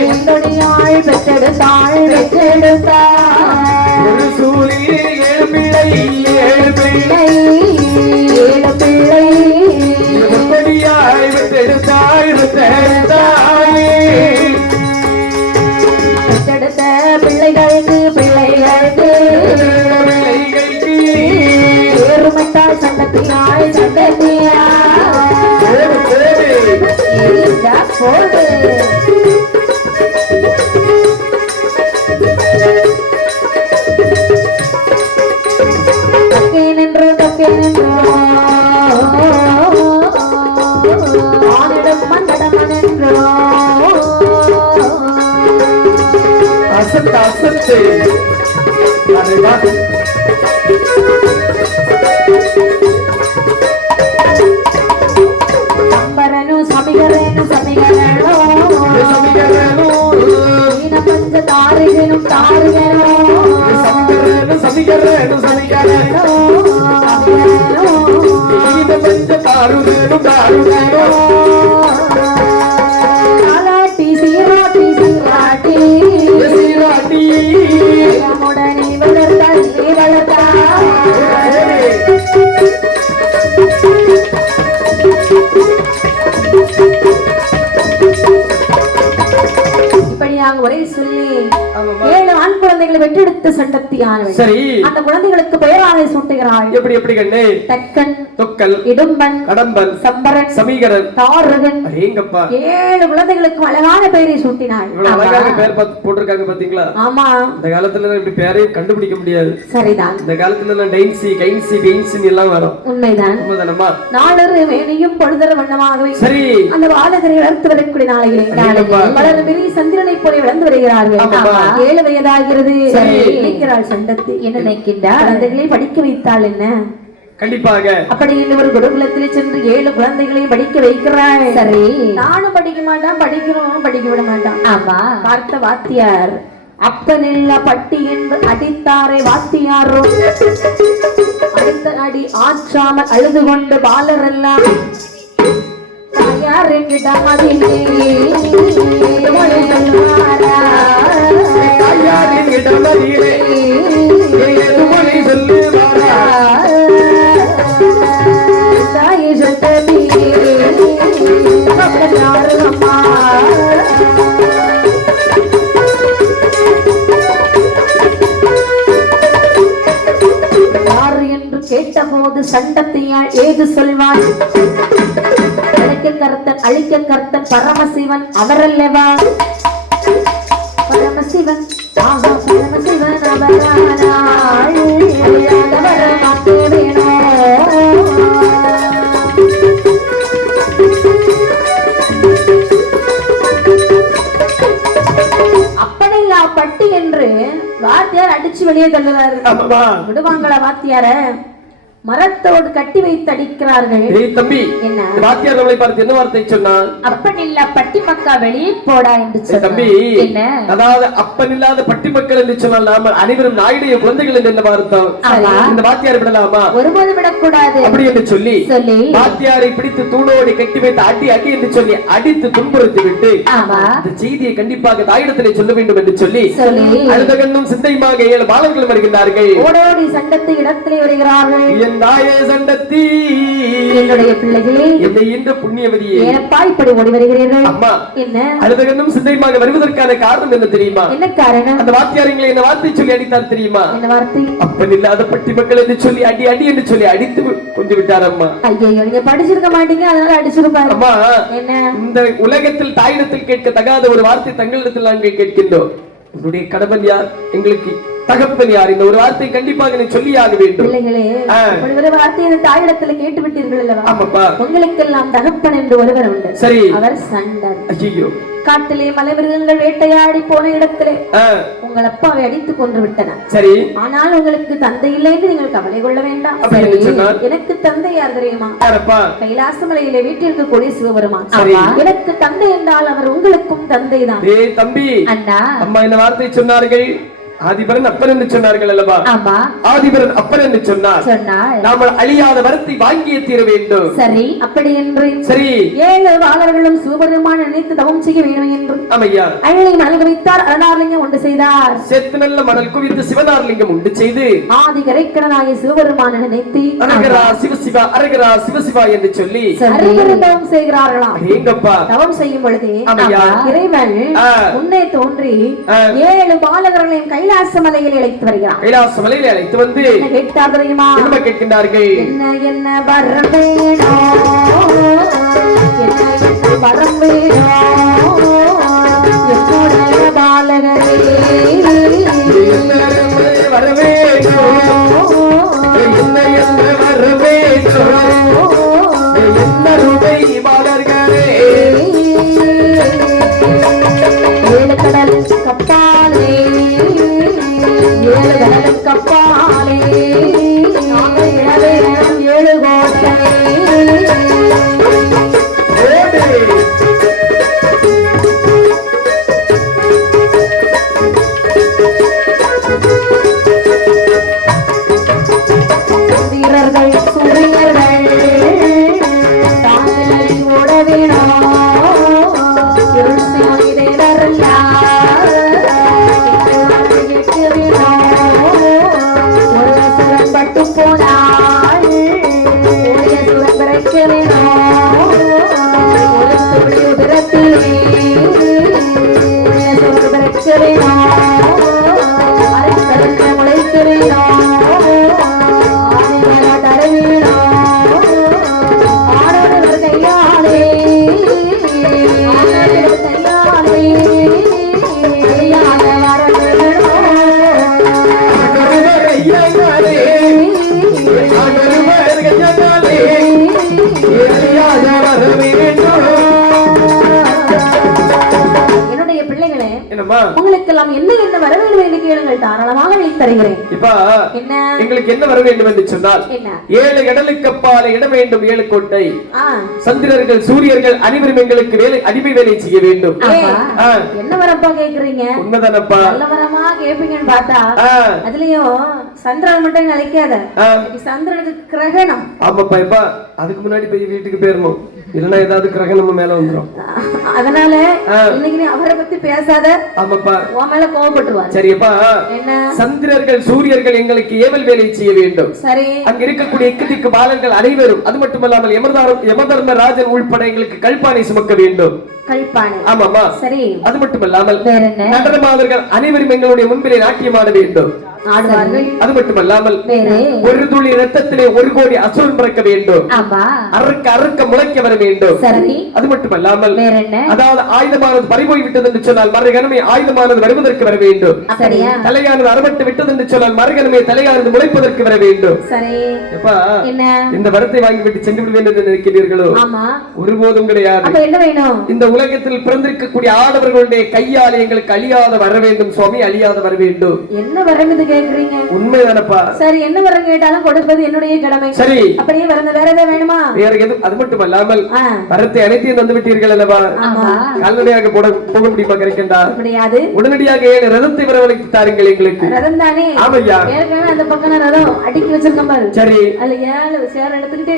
ஒன்றொடியாள் பெற்றெடுத்தாள் ஒரு சூழில் 7 பிள்ளை 7 பிள்ளை 7 பிள்ளை ஒன்றொடியாள் பெற்றெடுத்தாள் பிள்ளைகளுக்கு ஏறுமட்டால் சண்டத்தினாள் சண்டத்தியா போடு தக்கேனென்றோ தக்கேனென்றோ ஆனிடம் மண்டடமனென்றோ அசத்து அசத்து సంబరను సమిగరేను సమిగరేను సమిగరేను ఈన పంచ తారిగెను తారిగెను సంబరను సమిగరేను సమిగరేను ఈన పంచ తారుగెను తారుగెను అలాటి సీరాటి సీరాటి సీరాటి ముడని వలర్తా వలర్తా ஒரே சொல்லி 7 ஆண் குழந்தைகளை வெற்றெடுத்த சண்டத்தியானவள். சரி, அந்த குழந்தைகளுக்கு பெயரானை சூட்டுகிறாள். எப்படி எப்படி கண்ணே? தக்கன், தொக்கல், இடும்பன், கடம்பன், சம்பரன், சமீகரன், தாரகன். அடேங்கப்பா, 7 குழந்தைகளுக்கு அழகான பெயரை சூட்டினாள். இவ்வளவு அழகாக பெயர் போட்டிருக்காங்க பாத்தீங்களா? ஆமா, இந்த காலத்துல இப்படி பெயரையும் கண்டுபிடிக்க முடியாது. சரிதான், இந்த காலத்துல டைன்சி, கைன்சி, பெயின்சி எல்லாம் வரும். உண்மைதான், உண்மைதானம்மா. நாளொரு வேணியும் பொழுதர வண்ணமாகவே சரி அந்த வாழகரை வளர்த்து வரக்கூடிய நாளையிலே வளர பெரிய சந்திரனை போல வளர்ந்து வருகிறார்கள். 7 வயதாகிறது. நினைக்கிறாள் சண்டத்தி. என்ன நினைக்கின்றார்? குழந்தைகளை படிக்க வைத்தாள். என்ன கண்டிப்பாக அப்படி ஒரு குருகுலத்திலே சென்று 7 குழந்தைகளையும் படிக்க வைக்கிறாள். சரி, நானும் படிக்க மாட்டான், படிக்கிறோம் படிக்க விட மாட்டான். ஆமா, பார்த்த வாத்தியார் அப்பனில்ல பட்டி என்று அடித்தாரை வாத்தியாரோ அடுத்த அடி ஆற்றாமல் அழுது கொண்டு பாலரெல்லாம் தாயாரிடம் அதிலே கேட்டபோது சண்டத்தையால் ஏது சொல்வான்? அழைக்க கர்த்தன் அழிக்க கர்த்தன் பரமசிவன் அவரல்லவா? பரமசிவன் ஆகா பரமசிவன் அவரானாள் மாட்டே வேணோ. அப்படில்லா பட்டி என்று வாத்தியார் அடிச்சு வெளியே தள்ளுவாரு. விடுவாங்களா வாத்தியார? மரத்தோடு கட்டி வைத்து அடிக்கிறார்கள். தம்பி, என்ன வாத்தியார் நம்மளை பார்த்து என்ன வார்த்தை சொன்னான்? அப்பனில்ல பட்டி மக்கா வெளியே போடா என்று சொன்னான். தம்பி, என்ன அதாவது அப்பனில்லாத பட்டி மக்கள் என்று சொன்னால் நாம அனைவரும் நாயுடைய குழந்தைகள் என்று என்ன அர்த்தம்? இந்த வாத்தியார் விடலாமா? ஒருபோதும் விடக்கூடாது அப்படி என்று சொல்லி வாத்தியாரை பிடித்து தூணோடு கட்டி வைத்து அடி அடி என்று சொல்லி அடித்து துன்புறுத்தி விட்டு இந்த செய்தியை கண்டிப்பாக தாயிடத்திலே சொல்ல வேண்டும் என்று சொல்லி அழுத கண்ணும் சிந்தையுமாக 7 பாலர்களும் வருகின்றார்கள். ஓடோடி சண்டத்தை இடத்திலே வருகிறார்கள். தாயே சண்டத்தி, என்னுடைய பிள்ளைகளே, என்னை இந்த புண்ணியவதியே, ஏனப்பா இப்படி ஓடி வருகிறீர்கள்? அம்மா, என்ன அழுதகண்ணும் சிந்தையுமாக வருவதற்கான காரணம் என்ன தெரியுமா? என்ன காரணம்? அந்த வாத்தியாரங்களை என்ன வார்த்தை சொல்லி அடித்தார் தெரியுமா? என்ன வார்த்தை? அப்பன் இல்லாத பட்டி மக்கள் என்று சொல்லி அடி அடி என்று சொல்லி அடித்து கொண்டு விட்டார். அம்மா, ஐயோ, நீங்க படிச்சிருக்க மாட்டீங்க, அதனால அடிச்சிருப்பாரு. அம்மா, என்ன இந்த உலகத்தில் தாயிடத்தில் கேட்க தகாத ஒரு வார்த்தை தங்களிடத்தில் நாங்கள் கேட்கின்றோம். உன்னுடைய கடவுள் யார்? எங்களுக்கு தகப்பன் யார்? இந்த ஒரு வார்த்தை கண்டிப்பாக நீ சொல்லியாக வேண்டும். பிள்ளைகளே, ஒரு வார்த்தையை தாயிடத்துல கேட்டு விட்டீர்கள் அல்லவா? ஆமாப்பா. உங்களுக்கெல்லாம் தகப்பன் என்று ஒருவர் உண்டு. சரி, அவர் சண்டன். ஐயோ, காட்டிலே மலைமிருகங்கள் வேட்டையாடி போன இடத்திலே உங்கள் அப்பாவை அடித்து கொன்று விட்டன. சரி, ஆனால் உங்களுக்கு தந்தை இல்லை என்று நீங்கள் கவலை கொள்ள வேண்டாம். எனக்கு தந்தை யார் தெரியுமா? கைலாசமலையிலே வீட்டிற்கு கூடிய சிவபெருமான். எனக்கு தந்தை என்றால் அவர் உங்களுக்கும் தந்தை தான். தம்பி, அண்ணா, அம்மா இந்த வார்த்தை சொன்னார்கள். ஆதிபரன் அப்பன் என்று சொன்னார்கள் அல்லவா? ஆமா, ஆதிபரன் அப்பன் என்று சொன்னார். நாம் அழியாத வரத்தை வாங்கியே தீர வேண்டும். சரி, அப்படி என்று சரி 7 வாளர்களும் சிவபெருமான் நினைத்து தவம் செய்ய வேண்டும் என்று அமையா அழலை மணல் குவித்தார். அரணார்லிங்கம் உண்டு செய்தார். செத்து நல்ல மணல் குவித்து சிவனார்லிங்கம் உண்டு செய்து ஆதி கரைக்கடனாகிய சிவபெருமான் நினைத்து அரகரா சிவசிவா அரகரா சிவசிவா என்று சொல்லி தவம் செய்கிறார்களாம். எங்கப்பா தவம் செய்யும் பொழுது இறைவன் முன்னே தோன்றி 7 பாலகர்களையும் கைலாசமலையில் அழைத்து வருகிறார். கைலாசமலையில் அழைத்து வந்து கேட்டார் தெரியுமா? என்ன கேட்கின்றார்கள்? என்ன என்ன வரம் வேணோ, என்ன என்ன வரம் வேணோ, என்னுடைய பாலகரே என்ன வர வேணோ, என்ன என்ன வர வேணோ, என்ன ரூபை பாலகரே, 7 கடல் கப்பாலே, 7 கடல் கப்பாலே, நாங்கள் 7 கோட்டை. வீரர்கள் சூரியர்கள் தாங்கள் என்னம்மா உங்களுக்கு எல்லாம் என்ன என்ன வர வேண்டும் என்று கேளுங்கள், தாராளமாக அளித்து தருகிறேன். இப்ப என்ன எங்களுக்கு என்ன வர வேண்டும் என்று சொன்னால், 7 கடலுக்கு அப்பால் இடம் வேண்டும் 7 கோட்டை, சந்திரர்கள் சூரியர்கள் அனைவரும் எங்களுக்கு வேலை அடிமை வேலை செய்ய வேண்டும். என்ன வரப்பா கேக்குறீங்க? உண்மைதானப்பா, நல்ல வரமா கேப்பீங்கன்னு பார்த்தா அதுலயும் சந்திரன் மட்டும் நினைக்காத, சந்திரனுக்கு கிரகணம். ஆமாப்பா, இப்ப அதுக்கு முன்னாடி போய் வீட்டுக்கு போயிடணும், இல்லன்னா ஏதாவது கிரகணம் மேல வந்துரும். அதனால இன்னைக்கு நீ அவரை பத்தி பேசாத. ஆமாப்பா, உன் மேல கோவப்பட்டுவார். சரியப்பா. என்ன? சந்திரர்கள் சூரியர்கள் எங்களுக்கு ஏவல் வேலை செய்ய வேண்டும். சரி. அங்க இருக்கக்கூடிய எக்கத்திற்கு பாலர்கள் அனைவரும், அது மட்டுமல்லாமல் யமதர்ம ராஜன் உள்பட எங்களுக்கு கல்பானை சுமக்க வேண்டும். கல்பானை. ஆமாமா. சரி. அது மட்டுமல்லாமல் நடனமாதர்கள் அனைவரும் எங்களுடைய முன்பிலே நாட்டியமாட வேண்டும். அது மட்டுமல்லாமல் ஒரு துளி ரத்தத்திலே 1 கோடி அசுரன் பிறக்க வேண்டும். அறுக்க அறுக்க முளைக்க வர வேண்டும். அது மட்டுமல்லாமல் அதாவது ஆயுதமானது பறிபோய் விட்டது என்று சொன்னால் மறுகணமே ஆயுதமானது வருவதற்கு வர வேண்டும். தலையானது அறுபட்டு விட்டது என்று சொன்னால் மறுகணமே தலையானது முளைப்பதற்கு வர வேண்டும். இந்த வரத்தை வாங்கிவிட்டு சென்று விடுவேன் என்று நினைக்கிறீர்களோ? ஒருபோதும் கிடையாது. இந்த உலகத்தில் பிறந்திருக்கக்கூடிய ஆடவர்களுடைய கையால் எங்களுக்கு அழியாத வர வேண்டும் சுவாமி, அழியாத வர வேண்டும். என்ன வரது கேக்குறீங்க? உண்மைதானப்பா. சரி, என்ன வரம் கேட்டாலும் கொடுப்பது என்னுடைய கடமை. சரி, அப்படியே வரது வேற ஏதாவது வேணுமா? வேற எது? அது மட்டுமல்லாமல் வரத்தை அனைத்தையும் தந்து விட்டீர்கள் அல்லவா? கால்நடையாக போக முடியுமா? கிடைக்கின்றா? முடியாது. உடனடியாக 7 ரதத்தை வரவழைத்து தாருங்கள் எங்களுக்கு. ரதம் தானே? ஆமையா. ஏற்கனவே அந்த பக்கம் ரதம் அடுக்கி வச்சிருக்கோம் பாரு. சரி, அதுல 7 சேர் எடுத்துக்கிட்டு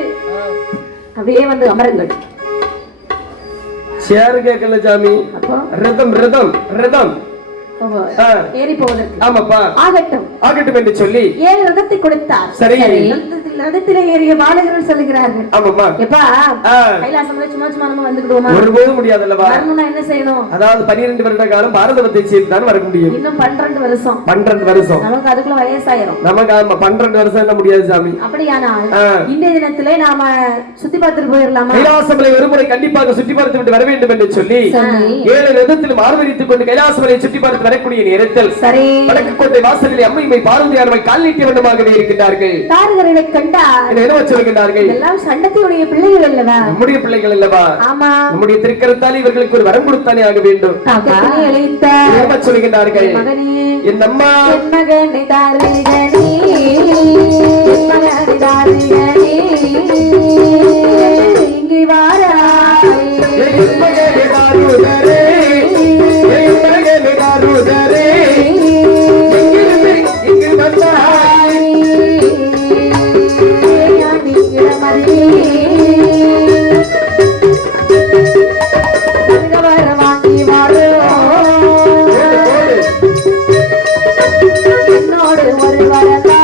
அப்படியே வந்து அமருங்கள். சேர் கேட்கல சாமி, ரதம் ரதம் ரதம் ஏறி போவதற்கு. ஆமாப்பா, ஆகட்டும் ஆகட்டும் என்று சொல்லி 7 ரதத்தை கொடுத்தார். சரி, ரதத்திலே ஏறிய பாலகர்கள் சொல்லுகிறார்கள். ஆமாப்பா, எப்பா கைலாசம்ல சும்மா சும்மா நம்ம வந்துடுவோமா? ஒருபோதும் முடியாது அல்லவா? வரணும்னா என்ன செய்யணும்? அதாவது 12 வருட காலம் பாரதவத்தை செய்து தான் வர முடியும். இன்னும் 12 வருஷம். 12 வருஷம் நமக்கு அதுக்குள்ள வயசாயிரும். நமக்கு 12 வருஷம் என்ன முடியாது சாமி. அப்படியானால் இந்த தினத்திலே நாம சுத்தி பார்த்துட்டு போயிடலாமா? கைலாசமலை ஒருமுறை கண்டிப்பாக சுத்தி பார்த்து விட்டு வர வேண்டும் என்று சொல்லி 7 ரதத்தில் மார்வரித்துக் கொண்டு கைலாசமலை சுத்தி பார்த்து வரக்கூடிய நேரத்தில் சரி வடக்கு கோட்டை வாசலிலே அம்மையை பார்வதியார் கால் நீட்டிய வண்ணமாகவே இருக்கின்றார்கள். தாரகரை கண்டார். என்ன வச்சிருக்கிறார்கள்? எல்லாம் சண்டத்தினுடைய பிள்ளைகள் அல்லவா? நம்முடைய பிள்ளைகள் அல்லவா? ஆமா. நம்முடைய திருக்கரத்தால் இவர்களுக்கு ஒரு வரம் கொடுத்தானே ஆக வேண்டும். என்ன சொல்லுகிறார்கள்? என் அம்மா என் மகனை தாரகனே, என் மகனை தாரகனே இங்கே வாராய், என் மகனை தாரகனே என் மகனை தாரகனே இங்கு வந்தாய் வாங்கி வாழோ என்னோடு ஒரு வரதா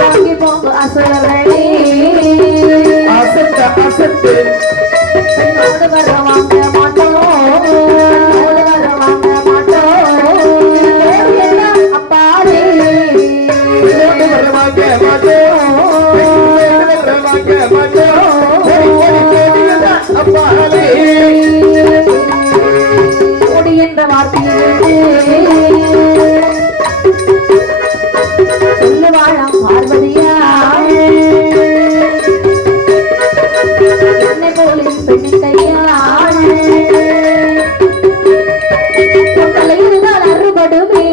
வாங்கி போங்க அசுரர்களே, அசத்து அசத்து என்னோடு வர வாங்க மாட்டோம், வர வாங்க மாட்டோம் அப்பாவே, வர வாங்க மாட்டோம் வாங்க மாட்டோம் அப்பாவே ஓடி என்ற வார்த்தையை சொல்லுவாழாம் பார்வதியா, என்னை போலின் பெண்ணையாள் தலையில்தான் அறுபடுமே.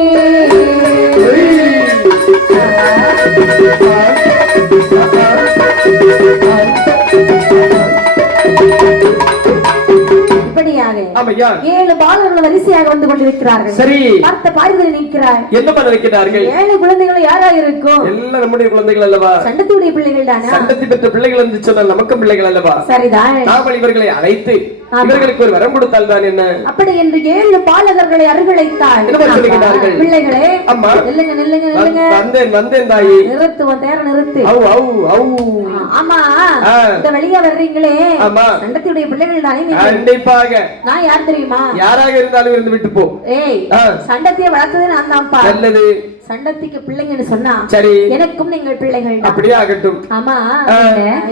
இப்படியாக 7 பாலர்கள் வரிசையாக வந்து கொண்டிருக்கிறார்கள். சரி, பார்த்த பார்வையில் நிற்கிறார். என்ன பண்ண வைக்கிறார்கள்? 7 குழந்தைகள் யாரா இருக்கும்? எல்லாம் நம்முடைய குழந்தைகள் அல்லவா? சண்டத்துடைய பிள்ளைகள் தானா? சண்டத்தை பெற்ற பிள்ளைகள் என்று சொன்னால் நமக்கும் பிள்ளைகள் அல்லவா? சரிதான். நாமல் இவர்களை அழைத்து இவர்களுக்கு ஒரு வரம் கொடுத்தால் தான் என்ன? அப்படி என்று 7 பாலகர்களை அருகழைத்தார். என்ன சொல்லுகிறார்கள்? பிள்ளைகளே, அம்மா நில்லுங்க நில்லுங்க நில்லுங்க. வந்தேன் வந்தேன் தாயி. நிறுத்து, உன் தேர நிறுத்து. அவு அவு அவு. ஆமா, இந்த வழியா வர்றீங்களே, ஆமா சண்டத்துடைய பிள்ளைகள் தானே? கண்டிப்பாக. நான் யார் தெரியுமா? யாராக இருந்தாலும் இருந்து விட்டு போ. ஏய், சண்டத்தையே வளர்த்தது நான் தான்ப்பா. நல்லது. சண்டத்திக்கு பிள்ளைங்கன்னு சொன்னா சரி, எனக்கும் நீங்கள் பிள்ளைகள். அப்படியே ஆகட்டும். ஆமா,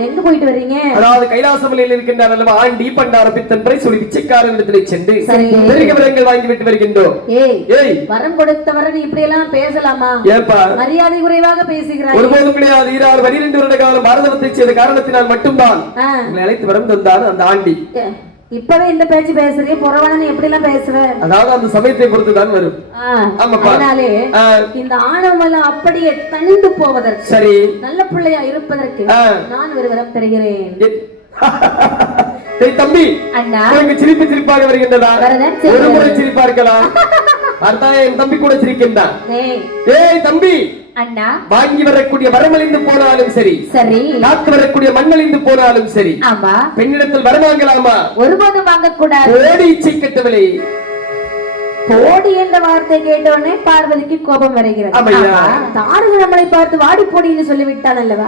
எங்க போயிட்டு வர்றீங்க? அதாவது கைலாசமலையில் இருக்கின்றார் அல்லவா ஆண்டி பண்டார பித்தன்பரை சொல்லி பிச்சைக்காரன் இடத்திலே சென்று பெரிய வரங்கள் வாங்கி விட்டு வருகின்றோம். ஏய், வரம் கொடுத்தவரை நீ இப்படி எல்லாம் பேசலாமா? ஏப்பா மரியாதை குறைவாக பேசுகிறாய்? ஒருபோதும் கிடையாது. 12 வருட காலம் பாரதவத்தை செய்த காரணத்தினால் மட்டும்தான் உங்களை அழைத்து வரம் தந்தார் அந்த ஆண்டி. இப்பவே இந்த பேச்சு பேசுறீ புறவன எப்படி எல்லாம் பேசுவ அதாவது அந்த சமயத்தை பொறுத்து தான் வரும் அதனாலே இந்த ஆணவம் எல்லாம் அப்படியே தணிந்து போவதற்கு சரி நல்ல பிள்ளையா இருப்பதற்கு நான் ஒரு வரம் தருகிறேன் தம்பி அண்ணா சிரிப்பு சிரிப்பாக வருகின்றதா ஒரு முறை சிரிப்பா இருக்கலாம் அர்த்தம் என் தம்பி கூட சிரிக்கின்றான் ஏய் தம்பி அண்ணா வாங்கி வரக்கூடிய வரமழிந்து போனாலும் சரி சரி காத்து வரக்கூடிய மண்ணழிந்து போனாலும் சரி ஆமா பெண்ணிடத்தில் வர வாங்கலாமா ஒருபோதும் வாங்கக்கூடாது ஓடி இச்சை கட்டவில்லை போடி என்ற வார்த்தை கேட்டவுடனே பார்வதிக்கு கோபம் வருகிறது தாருக நம்மளை பார்த்து வாடி போடின்னு சொல்லிவிட்டான் அல்லவா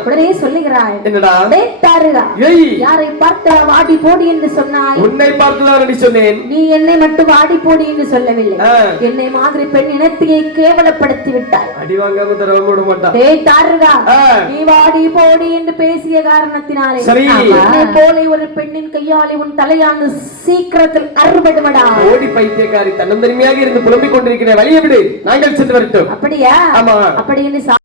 உடனே சொல்லுகிறாய் யாரை பார்த்தா வாடி போடி என்று சொன்னாய் உன்னை பார்த்து சொன்னேன் நீ என்னை மட்டும் வாடி போடி என்று சொல்லவில்லை என்னை மாதிரி பெண் இனத்தையை கேவலப்படுத்தி விட்டாய் அடி வாங்காம தர விட மாட்டான் தாருகா நீ வாடி போடி என்று பேசிய காரணத்தினாலே என்னை போல ஒரு பெண்ணின் கையாலே உன் தலையானது சீக்கிரத்தில் அறுபடுமடா ஓடி பைத்தியக்காரி தன்னந்தனிமையாக இருந்து புலம்பிக் கொண்டிருக்கிற வழியை விடு நாங்கள் சென்று வரட்டும் அப்படியா? ஆமா அப்படி